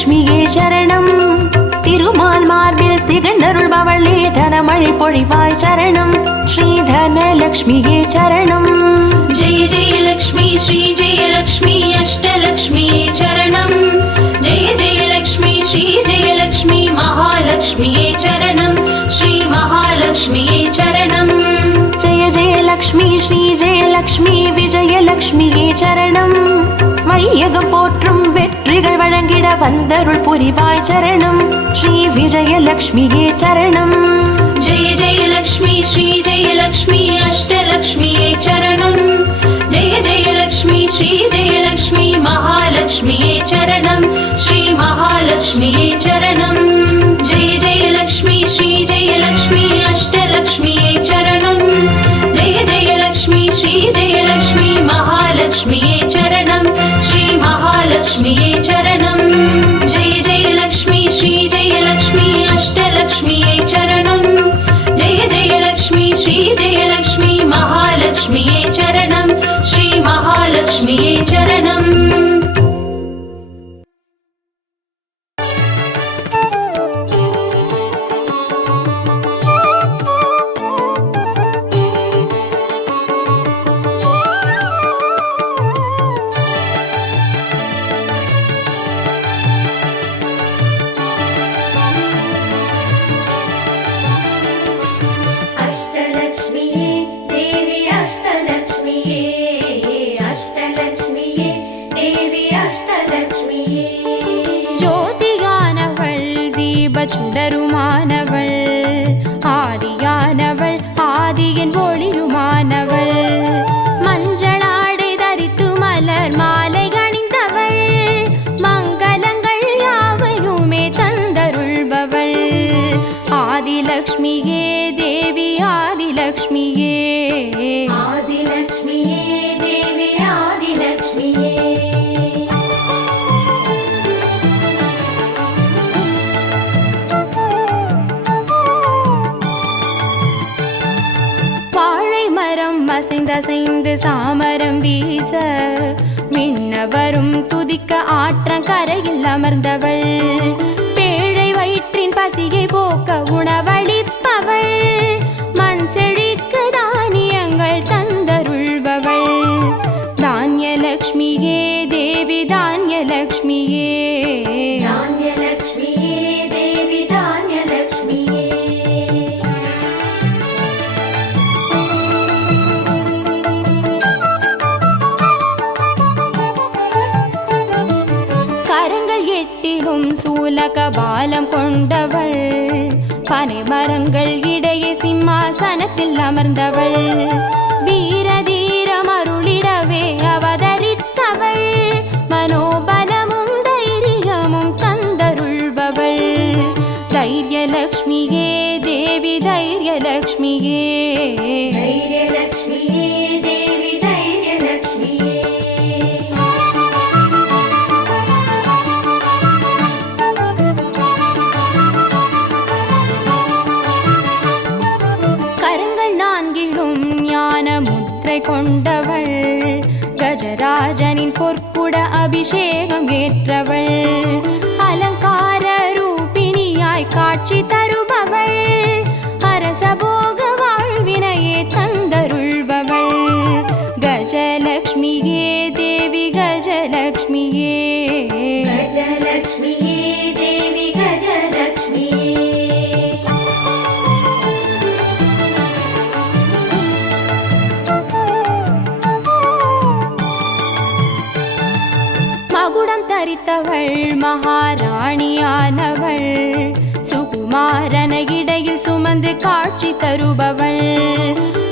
லக்ஷ்மியே சரணம். திருமால் மார்பில் திகழ்ந்தருள்பவளே தனமழை பொழிவாய் சரணம். ஸ்ரீ தனலக்ஷ்மியே சரணம். जय जय लक्ष्मी श्री जय लक्ष्मी अष्टलक्ष्मी चरणं. जय जय लक्ष्मी श्री जय लक्ष्मी महालक्ष्मी चरणं. श्री महालक्ष्मी चरणं. जय जय लक्ष्मी श्री जय लक्ष्मी विजयलक्ष्मिயே சரணம். வையகம் போற்றும் வெற்றிகள் வழங்கிட வந்தருள் புரிவாய் சரணம். ஸ்ரீ விஜயலக்ஷ்மியே சரணம். जय जय लक्ष्मी श्री जय लक्ष्मी अष्टलक्ष्मी चरणं. जय जय लक्ष्मी श्री जय लक्ष्मी महालक्ष्मी चरणं. श्री महालक्ष्मी चरणं. जय जय लक्ष्मी श्री जय लक्ष्मी अष्टलक्ष्मी चरणं. जय जय लक्ष्मी श्री जय लक्ष्मी महालक्ष्मी चरणं. श्री महालक्ष्मी चरणं. जय जय लक्ष्मी श्री जय लक्ष्मी अष्टलक्ष्मी चरणं. जय जय लक्ष्मी श्री जय लक्ष्मी महालक्ष्मी चरणं. श्री महालक्ष्मी चरणं. अष्टलक्ष्मीये देवी अष्टलक्ष्मीये अष्टलक्ष्मीये देवी अष्टलक्ष्मीये ஜோதியானவள் தீப சுடருமானவள் ஆதியானவள் ஆதியின் ஒளியுமானவள் மஞ்சளாடை தரித்து மலர் மாலை அணிந்தவள் மங்களங்கள் யாவையுமே தந்தருள்பவள் ஆதிலக்ஷ்மியே தேவி ஆதிலக்ஷ்மியே आदिलक्ष्मीये देवी आदिलक्ष्मीये வாழை மரம் அசைந்தசைந்து சாமரம் வீச விண்ணவரும் துதிக்க ஆற்றங்கரையில் அமர்ந்தவள் பேழை வயிற்றின் பசியை போக்க உணவளிப்பவள் மண் செழிக்க தானியங்கள் தந்தருள்பவள் தானியலக்ஷ்மியே தேவி தானியலக்ஷ்மியே धान्यलक्ष्मीये देवी धान्यलक्ष्मीये கரங்கள் எட்டிலும் சூலக பாலம் கொண்டவள் பனை மரங்கள் இடையே சிம்மாசனத்தில் அமர்ந்தவள் வீரதீரம் அருளிடவே அவதரித்தவள் மனோபலமும் தைரியமும் தந்தருள்பவள் தைரியலக்ஷ்மியே தேவி தைரியலக்ஷ்மியே धैर्यलक्ष्मीये देवी धैर्यलक्ष्मीये கரங்கள் நான்கிலும் ஞான முத்திரை கொண்டவள் கஜராஜனின் பொற்குட அபிஷேகம் ஏற்றவள் அலங்கார ரூபிணியாய் காட்சி தருபவள் அரசபோக வாழ்வினையே தந்தருள்பவள் கஜலக்ஷ்மியே தேவி கஜலக்ஷ்மியே गजलक्ष्मीये देवी गजलक्ष्मीये மகுடம் தரித்தவள் மகாராணியானவள் சுகுமாரன இடையில் சுமந்து காட்சி தருபவள்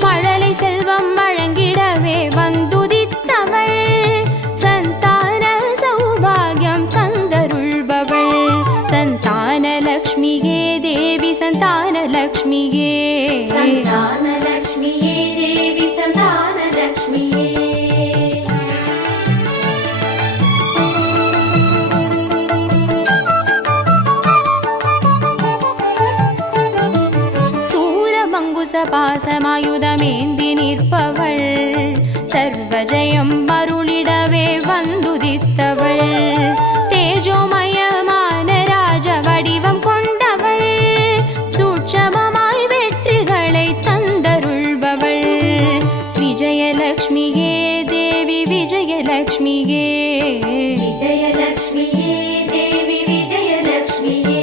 மழலை செல்வம் வழங்கிடவே வந்துதித்தவள் சந்தான சௌபாகியம் தந்தருள்பவள் சந்தான லக்ஷ்மியே தேவி சந்தான லக்ஷ்மியே सन्तानलक्ष्मीये देवी सन्तानलक्ष्मीये பாசமாயுதமேந்தி நிற்பவள் சர்வஜயம் அருளிடவே வந்துதித்தவள் தேஜோமயமா ವಿಜಯಲಕ್ಷ್ಮಿಯೇ ವಿಜಯಲಕ್ಷ್ಮಿಯೇ ದೇವಿ ವಿಜಯಲಕ್ಷ್ಮಿಯೇ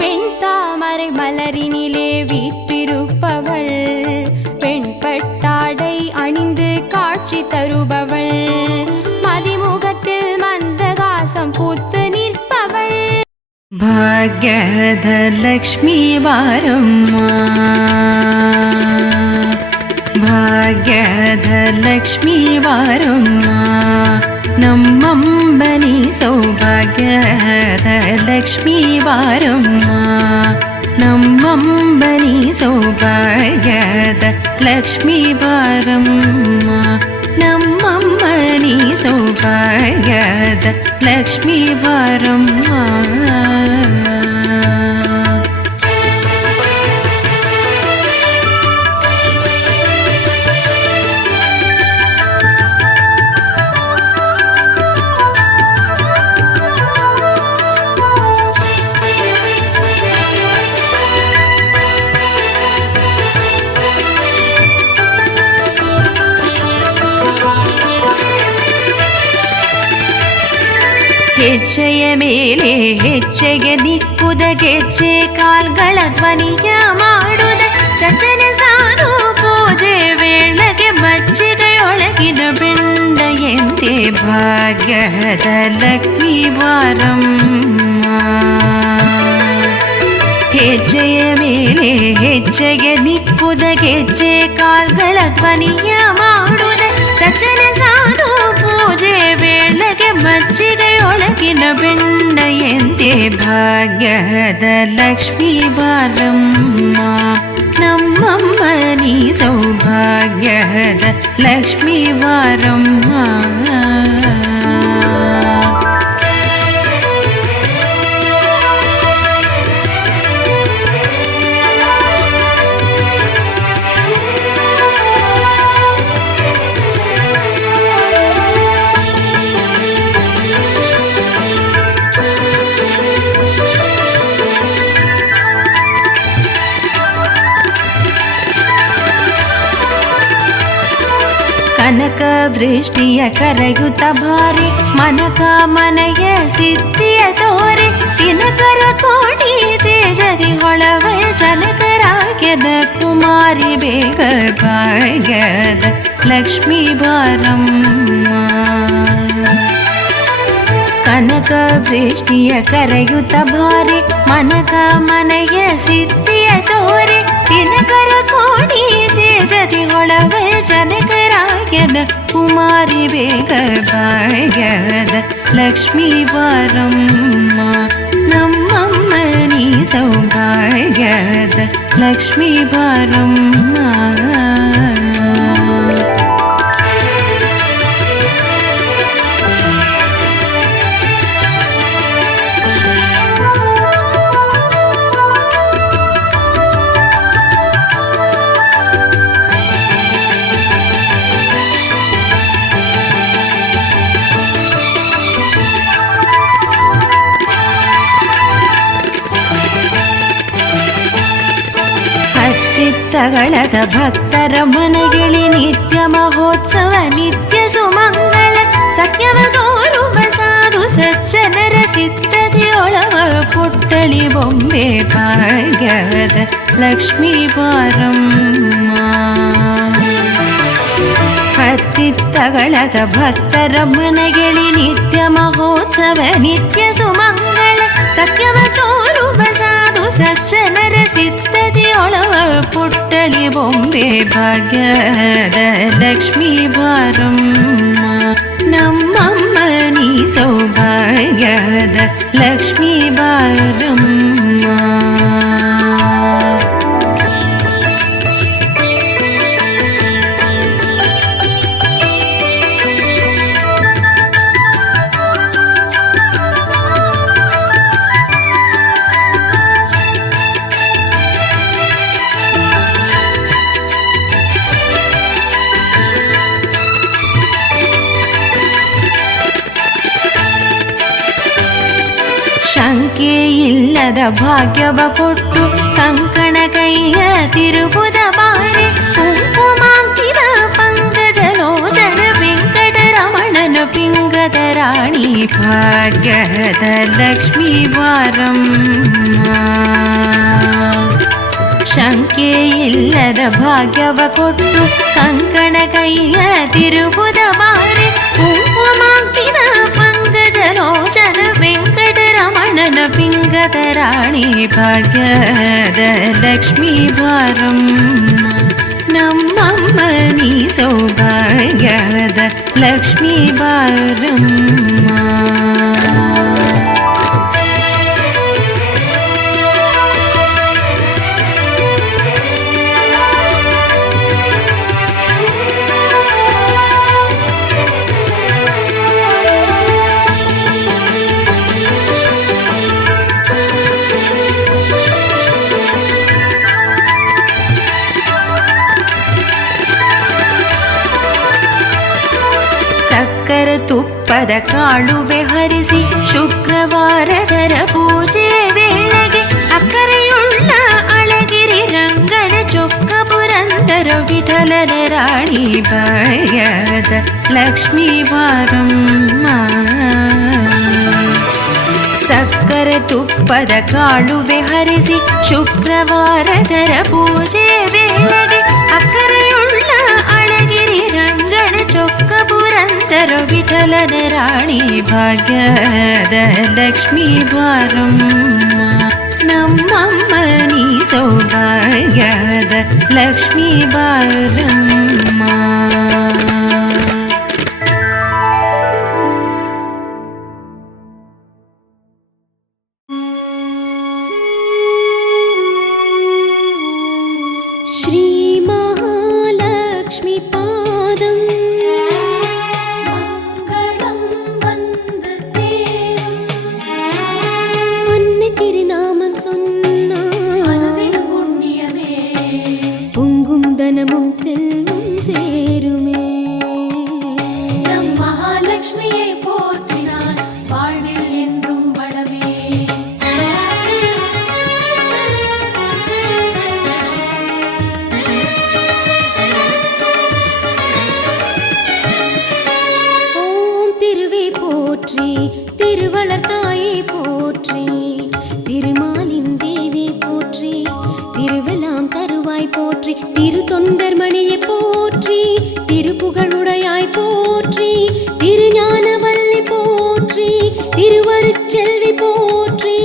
பெண் தாமரை மலரினிலே வீற்றிருப்பவள் பெண் பட்டாடை அணிந்து காட்சி தருபவள் மதிமுகத்தில் மந்தகாசம் பூத்து நிற்பவள் ಭಾಗ್ಯದ ಲಕ್ಷ್ಮೀ ಬಾರಮ್ಮ ಭಾಗ್ಯದ ಲಕ್ಷ್ಮೀ ಬಾರಮ್ಮ ನಮ್ಮಂಬನಿ ಸೌಭಾಗ್ಯದ ಲಕ್ಷ್ಮೀ ಬಾರಮ್ಮ ನಮ್ಮಂಬನಿ ಸೌಭಾಗ್ಯದ ಲಕ್ಷ್ಮೀ ಬಾರಮ್ಮ ನಮ್ಮಮ್ಮನಿ ಸೌಭಾಗ್ಯದ ಲಕ್ಷ್ಮೀ ಬಾರಮ್ಮ ಹೆಜ್ಜೆಯ ಮೇಲೆ ಹೆಜ್ಜೆಗೆ ನಿಕ್ಕುದ ಗೆಜ್ಜೆ ಕಾಲ್ಗಳ ಧ್ವನಿಯ ಮಾಡುದ ಸಜ್ಜನ ಸಾರು ಪೂಜೆ ವೇಳೆಗೆ ಮಜ್ಜಿಗೆಯೊಳಗಿನ ಬೆಂಡ ಎಂತೆ ಭಾಗ್ಯದ ಲಕ್ಷ್ಮೀ ಬಾರಮ್ಮ ಹೆಜ್ಜೆಯ ಮೇಲೆ ಹೆಜ್ಜೆಗೆ ನಿಕ್ಕುದ ಗೆಜ್ಜೆ ಕಾಲ್ಗಳ ಧ್ವನಿಯ ಮಾಡುದ ಸಜ್ಜನ ಸಾರು ಪೂಜೆ ವೇಳೆಗೆ ಮಜ್ಜಿಗೆಯೊಳಗಿನ ಬೆಂಡ ಎಂತೆ ಭಾಗ್ಯದ ಲಕ್ಷ್ಮೀ ಬಾರಮ್ಮ ನಮ್ಮಮ್ಮನಿ ಸೌಭಾಗ್ಯದ ಲಕ್ಷ್ಮೀ ಬಾರಮ್ಮ ಕನಕ ವೃಷ್ಟಿಯ ಕರೆಯುತ್ತ ಭಾರಿ ಮನಕ ಮನೆಯ ಸಿದ್ಧಿಯ ತೋರಿ ತಿನಕರ ಕೋಟಿ ತೇಜರಿ ಹೊಳವ ಜನಕರಾಗ್ಯದ ಕುಮಾರಿ ಬೇಗ ಭಾಗ್ಯದ ಲಕ್ಷ್ಮೀ ಬಾರಮ್ಮ ಕನಕ ವೃಷ್ಟಿಯ ಕರೆಯುತ್ತ ಭಾರಿ ಮನಕ ಮನೆಯ ಸಿದ್ಧಿಯ ತೋರಿ ತಿನಕರ ಕೋಟಿ ತೇಜರಿ ಹೊಳವ ಜನಕರಾಗ್ಯದ ಕುಮಾರಿ ಬೇಗ ಭಾಗ್ಯದ ಲಕ್ಷ್ಮೀ ಬಾರಮ್ಮ ನಮ್ಮಮ್ಮನಿ ಸೌಭಾಗ್ಯದ ಲಕ್ಷ್ಮೀ ಬಾರಮ್ಮ ತಗಳದ ಭಕ್ತರ ಮನೆಗಿಳಿ ನಿತ್ಯ ಮಹೋತ್ಸವ ನಿತ್ಯ ಸುಮಂಗಳ ಸತ್ಯವ ತೋರುವ ಸಾಧು ಸಜ್ಜನರ ಸಿದ್ಧತೆಯೊಳವ ಪುಟ್ಟಳಿ ಬೊಂಬೆ ಭಾಗ್ಯದ ಲಕ್ಷ್ಮೀ ಬಾರಮ್ಮ ಹತ್ತಿತ್ತಗಳದ ಭಕ್ತರ ಮನೆಗಿಳಿ ನಿತ್ಯ ಮಹೋತ್ಸವ ನಿತ್ಯ ಸುಮಂಗಳ ಸತ್ಯವ ತೋರುವ ಸಾಧು ಸಜ್ಜನರ ಸಿದ್ಧತೆಯೊಳವ ಪುಟ್ಟಳಿ ಬೊಂಬೆ ಭಾಗ್ಯದ ಲಕ್ಷ್ಮೀ ಬಾರಮ್ಮ ನಮ್ಮಮ್ಮನಿ ಸೌಭಾಗ್ಯದ ಲಕ್ಷ್ಮೀ ಬಾರಮ್ಮ ಶಂಕೆ ಇಲ್ಲದ ಭಾಗ್ಯವ ಕೊಟ್ಟು ಕಂಕಣ ಕೈಯ ತಿರುಬುದ ಬಾರೆ ಕುಂಕುಮಾಂಕಿತ ಪಂಕಜಲೋಚನ ವೆಂಕಟರಮಣನ ಪಿಂಗದ ರಾಣಿ ಭಾಗ್ಯದ ಲಕ್ಷ್ಮೀ ಬಾರಮ್ಮ. ಶಂಕೆ ಇಲ್ಲದ ಭಾಗ್ಯವ ಕೊಟ್ಟು ಕಂಕಣ ಕೈಯ ತಿರುಬುದ ಬಾರೆ ಕುಂಕುಮಾಂಕಿತ ಪಂಕಜಲೋಚನ ವೆಂಕಟರಮಣನ ಪಿಂಗದ ರಾಣಿ ಭಾಗ್ಯದ ಲಕ್ಷ್ಮೀ ಬಾರಮ್ಮ. ನಮ್ಮಮ್ಮ ನೀ ಸೌಭಾಗ್ಯದ ಲಕ್ಷ್ಮೀ ಬಾರಮ್ಮ. ತುಪ್ಪದ ಕಾಳುವೆ ಹರಿಸಿ ಶುಕ್ರವಾರದರ ಪೂಜೆ ವೇಳೆಗೆ ಅಕ್ಕರೆಯುಳ್ಳ ಅಳಗಿರಿ ರಂಗನ ಚೊಕ್ಕ ಪುರಂದರ ವಿಠಲನ ರಾಣಿ ಭಾಗ್ಯದ ಲಕ್ಷ್ಮೀ ಬಾರಮ್ಮ. ಸಕ್ಕರೆ ತುಪ್ಪದ ಕಾಳುವೆ ಹರಿಸಿ ಶುಕ್ರವಾರದರ ಪೂಜೆ ವೇಳೆಗೆ ಅಕ್ಕರೆಯುಳ್ಳ ಅಳಗಿರಿ ರಂಗನ ಚೊಕ್ಕ ಪುರಂದರ ವಿಠಲನ ರಾಣಿ ಭಾಗ್ಯದ ಲಕ್ಷ್ಮೀ ಬಾರಮ್ಮ. ನಮ್ಮಮ್ಮ ನೀ ಸೌಭಾಗ್ಯದ ಲಕ್ಷ್ಮೀ ಬಾರಮ್ಮ. ಶ್ರೀ ಮಹಾಲಕ್ಷ್ಮಿ ಪಾದಂ மங்களம் வந்து சேரும் அன்னை திருநாமம் சொன்னார் மனதில் புண்ணியமே பொங்கும் தனமும் செல்வம் சேருமே. நம் மகாலட்சுமியை போற்றினான் வாழ்வில் என்றும் வளமே. ஓம் திருவே போற்றி, திருவளர் தாயே போற்றி, திருமாலின் தேவி போற்றி, திருவெல்லாம் தருவாய் போற்றி, திரு தொண்டர் மணியை போற்றி, திருப்புகழுடையாய் போற்றி, திருஞானவல்லி போற்றி, திருவருட்செல்வி போற்றி,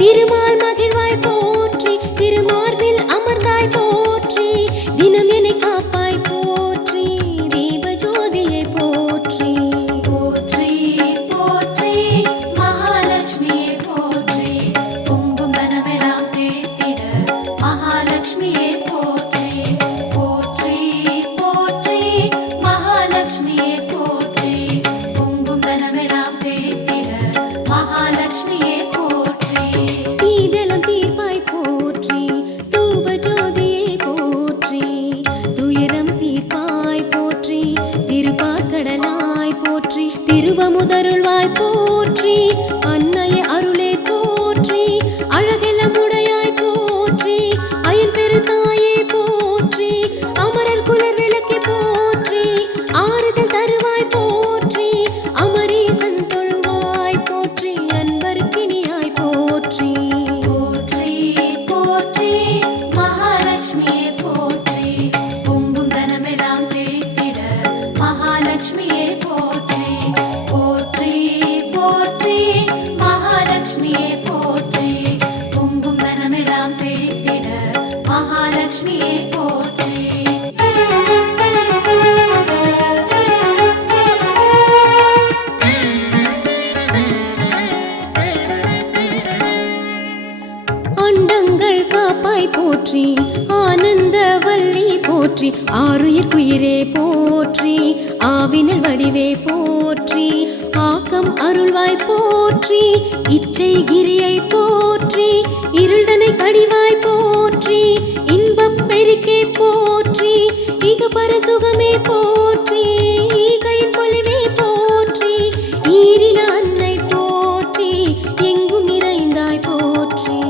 திருமால் மகிழ்வாய் போற்றி, திருமார்பில் அமர்ந்தாய் போற்றி, தினம் என்னை காப்பாய் போற்றி, தீபஜோதியை போற்றி. போற்றி போற்றி மகாலட்சுமியை போற்றி, பொங்கும் மனமெல்லாம் செழித்திட மகாலட்சுமியை போற்றி. போற்றி போற்றி மகாலட்சுமியை போற்றி, பொங்கும் மனமெல்லாம் செழித்திட மகாலட்சுமியை போற்றி. தீதலம் தீர்ப்பாய் போற்றி, தூபஜோதியை போற்றி, துயரம் தீர்ப்பாய் போற்றி, திருப்பார்கடலாய் போற்றி, திருவமுதருள்வாய் போற்றி, அன்னைய அருளே போற்றி, அழகெல்லாமுடையாய் போற்றி, அயன் பெருதாயே போற்றி, அமரர் குலர் விளக்கே போற்றி, ஆறுதல் தருவாய் போற்றி, அமரீசன் தொழுவாய் போற்றி, அன்பருக்கினியாய் போற்றி. போற்றி போற்றி மகாலட்சுமியை போற்றி, பொங்கும் தனமெல்லாம் செழித்திட மகாலட்சுமியை போற்றி. போற்றி போற்றி மகாலட்சுமியை போற்றி, பொங்கும் தனமெல்லாம் செழித்திட மகாலட்சுமியை போற்றி. அண்டங்கள் காப்பாய் போற்றி, ஆனந்தவல்லி போற்றி, ஆருயிர்க்குயிரே போற்றி, ஆவினல் வடிவே போற்றி, ஆக்கம் அருள்வாய் போற்றி, இச்சை கிரியை போற்றி, இருள்தனை கடிவாய் போற்றி, இன்பப் பெருக்கே போற்றி, இகபர சுகமே போற்றி, ஈகையின் பொலிவே போற்றி, ஈரில அன்னை போற்றி, எங்கும் நிறைந்தாய் போற்றி.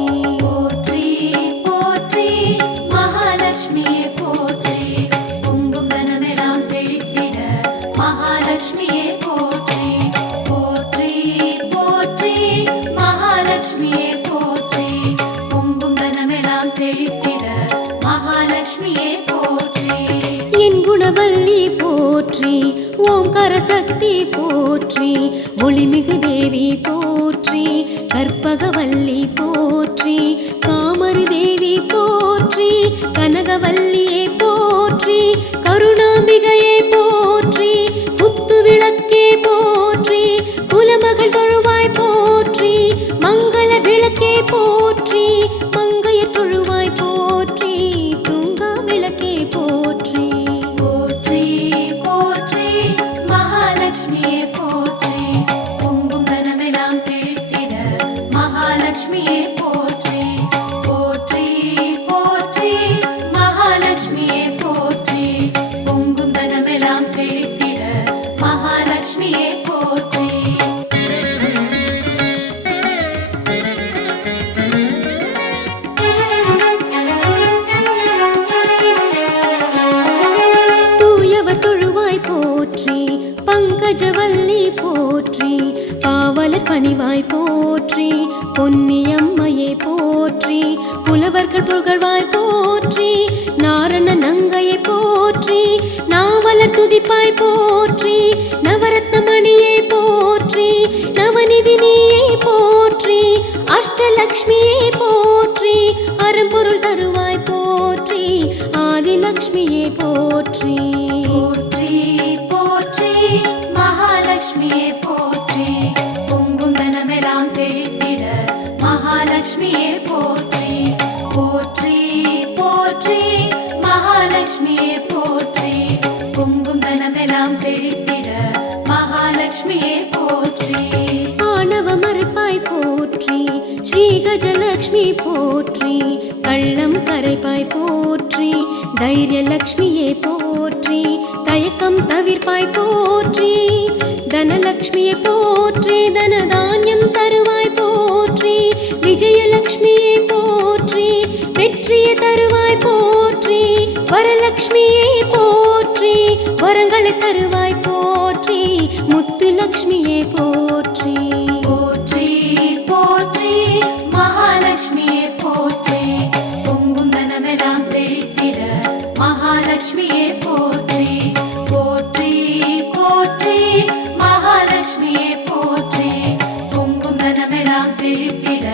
வள்ளி போற்றி, ஓம்கார சக்தி போற்றி, ஒளிமிகு தேவி போற்றி, கற்பகவல்லி போற்றி, காமரு தேவி போற்றி, கனகவல்லியே போற்றி, கருணாம்பிகையே போற்றி, குத்து விளக்கே போற்றி, குலமகள் தொழுவாய் போற்றி, மங்கள விளக்கே போற்றி, மங்கைய தொழுவாய் போற்றி, தூங்கா விளக்கே போற்றி. போற்றி போற்றி மகாலட்சுமியே போற்றி, பொங்கும் தனமெல்லாம் செழித்திட மகாலட்சுமியே போற்றி. போற்றி போற்றி மகாலட்சுமியே போற்றி, பொங்கும் தனமெல்லாம் செழித்திட மகாலட்சுமியே போற்றி. தூயவர் தொழுவாய் போற்றி, பங்கஜவல்லி போற்றி, பாவலர் பணிவாய் போற்றி, பொன்னியம்மையே போற்றி, புலவர்கள் புகழ்வாய் போற்றி, நாரண நங்கையை போற்றி, நாவலர் துதிப்பாய் போற்றி, நவரத்னமணியே போற்றி, நவநிதி நீயே போற்றி, அஷ்டலக்ஷ்மியே போற்றி, அரும்பொருள் தருவாய் போற்றி, ஆதிலக்ஷ்மியே போற்றி. போற்றி போற்றி மகாலட்சுமியே போற்றி, பொங்கும் தனமெல்லாம் செழித்திட மகாலட்சுமியே போற்றி. போற்றி போற்றி மகாலட்சுமியே போற்றி, பொங்கும் தனமெல்லாம் செழித்திட மகாலட்சுமியே போற்றி. ஆணவ மறுப்பாய் போற்றி, ஸ்ரீ கஜலக்ஷ்மி போற்றி, கள்ளம் கரைப்பாய் போற்றி, தைரியலக்ஷ்மியே போற்றி, தயக்கம் தவிர்ப்பாய் போற்றி, தனலக்ஷ்மியே போற்றி, தனதானியம் தருவாய் போற்றி, விஜயலக்ஷ்மியே போற்றி, வெற்றியை தருவாய் போற்றி, வரலக்ஷ்மியே போற்றி, வரங்களை தருவாய் போற்றி, முத்துலக்ஷ்மியே போற்றி. போற்றி போற்றி மகாலட்சுமியே போற்றி, பொங்கும் தனமெல்லாம் செழித்திட மகாலட்சுமியே போற்றி. போற்றி போற்றி மகாலட்சுமியே போற்றி, பொங்கும் தனமெல்லாம் செழித்திட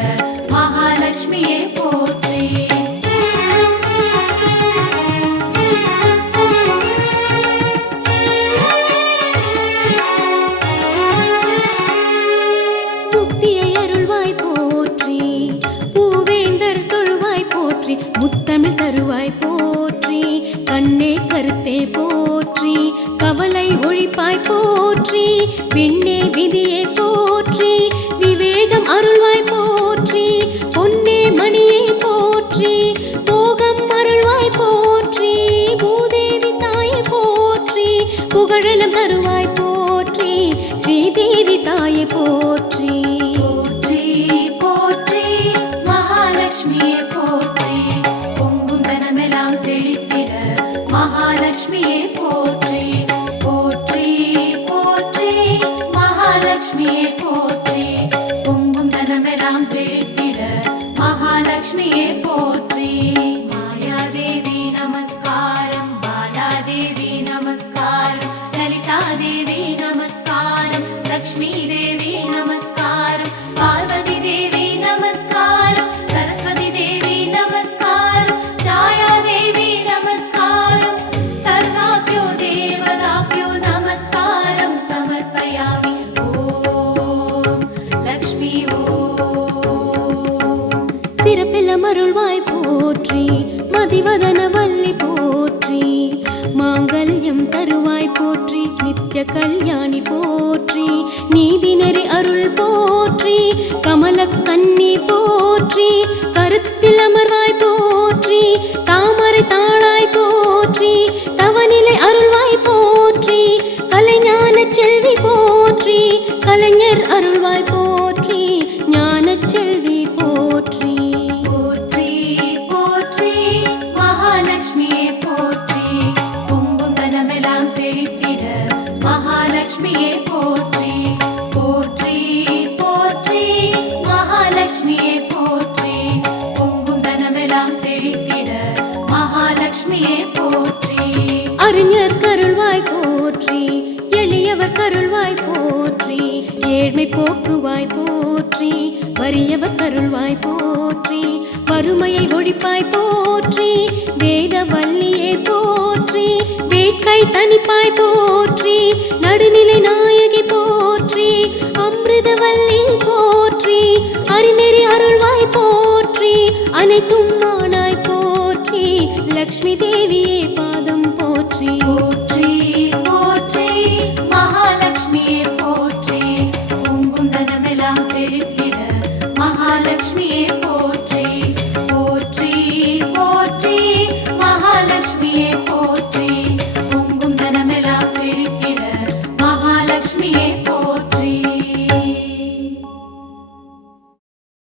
மகாலட்சுமியே போற்றி. முக்தியை அருள்வாய் போற்றி, பூவேந்தர் தொழுவாய் போற்றி, முத்தமிழ் தருவாய் போற்றி, கண்ணே கருத்தே போற்றி, கவலை ஒழிப்பாய் போற்றி, விண்ணே விதியே போற்றி, விவேகம் அருள்வாய் போற்றி, பொன்னே மணியே போற்றி, போகம் அருள்வாய் போற்றி, பூதேவி தாயே போற்றி, புகழலம் தருவாய் போற்றி, ஸ்ரீதேவி தாயே போற்றி. போற்றி போற்றி மகாலட்சுமியே போற்றி, பொங்கும் தனமெல்லாம் செழித்திட மகாலட்சுமியே போற்றி. போற்றி போற்றி மகாலட்சுமியே போற்றி, பொங்கும் தனமெல்லாம் செழித்திட மகாலட்சுமியே போற்றி. மாயாதேவி நமஸ்காரம், பாலாதேவி நமஸ்காரம், லலிதாதேவி நமஸ்காரம், லக்ஷ்மி தேவி நமஸ்காரம், பார்வதி தேவி நமஸ்காரம், சரஸ்வதி தேவி நமஸ்காரம், ಛಾಯಾದೇವಿ நமஸ்காரம், சர்வாப்யோ தேவதாப்யோ நமஸ்காரம் சமர்ப்பயாமி. ஓம் லக்ஷ்மி ஓம். சிறப்பிலம் அருள்வாய் போற்றி, மதிவதன வள்ளி போற்றி, மாங்கல்யம் தருவாய் போற்றி, நித்ய கல்யாணி போற்றி, நீதிநெறி அருள் போற்றி, கமலக்கன்னி போற்றி, கருத்தில் அமர்வாய் போற்றி, தாமரை தாளாய் போற்றி, தவநிலை அருள்வாய் போற்றி, கலைஞான செல்வி போற்றி, கலைஞர் அருள்வாய் போற்றி, ஞான செல்வி போற்றி. போற்றி போற்றி மகாலட்சுமியே போற்றி, பொங்கும் தனமெல்லாம் செழித்திட மகாலட்சுமியே போற்றி. போற்றி போற்றி மகாலட்சுமியே போற்றி, பொங்கும் தனமெல்லாம் செழித்திட அறிஞர் கருள்வாய் போற்றி, எளியவர் கருள்வாய் போற்றி, ஏழ்மை போக்குவாய் போற்றி, வறியவர் கருள்வாய் போற்றி, வறுமையை ஒழிப்பாய் போற்றி, வேத வல்லியே போற்றி, வேட்கை தனிப்பாய் போற்றி, நடுநிலை நாயகி போற்றி, அமிர்தவல்லி போற்றி, அறிநெறி அருள்வாய் போற்றி, அனைத்தும் மானாய் போற்றி, லக்ஷ்மி தேவியே பாதம் போற்றி. போற்றி போற்றி மகாலட்சுமியே போற்றி, பொங்கும் தனமெல்லாம் செழித்திட மகாலட்சுமியே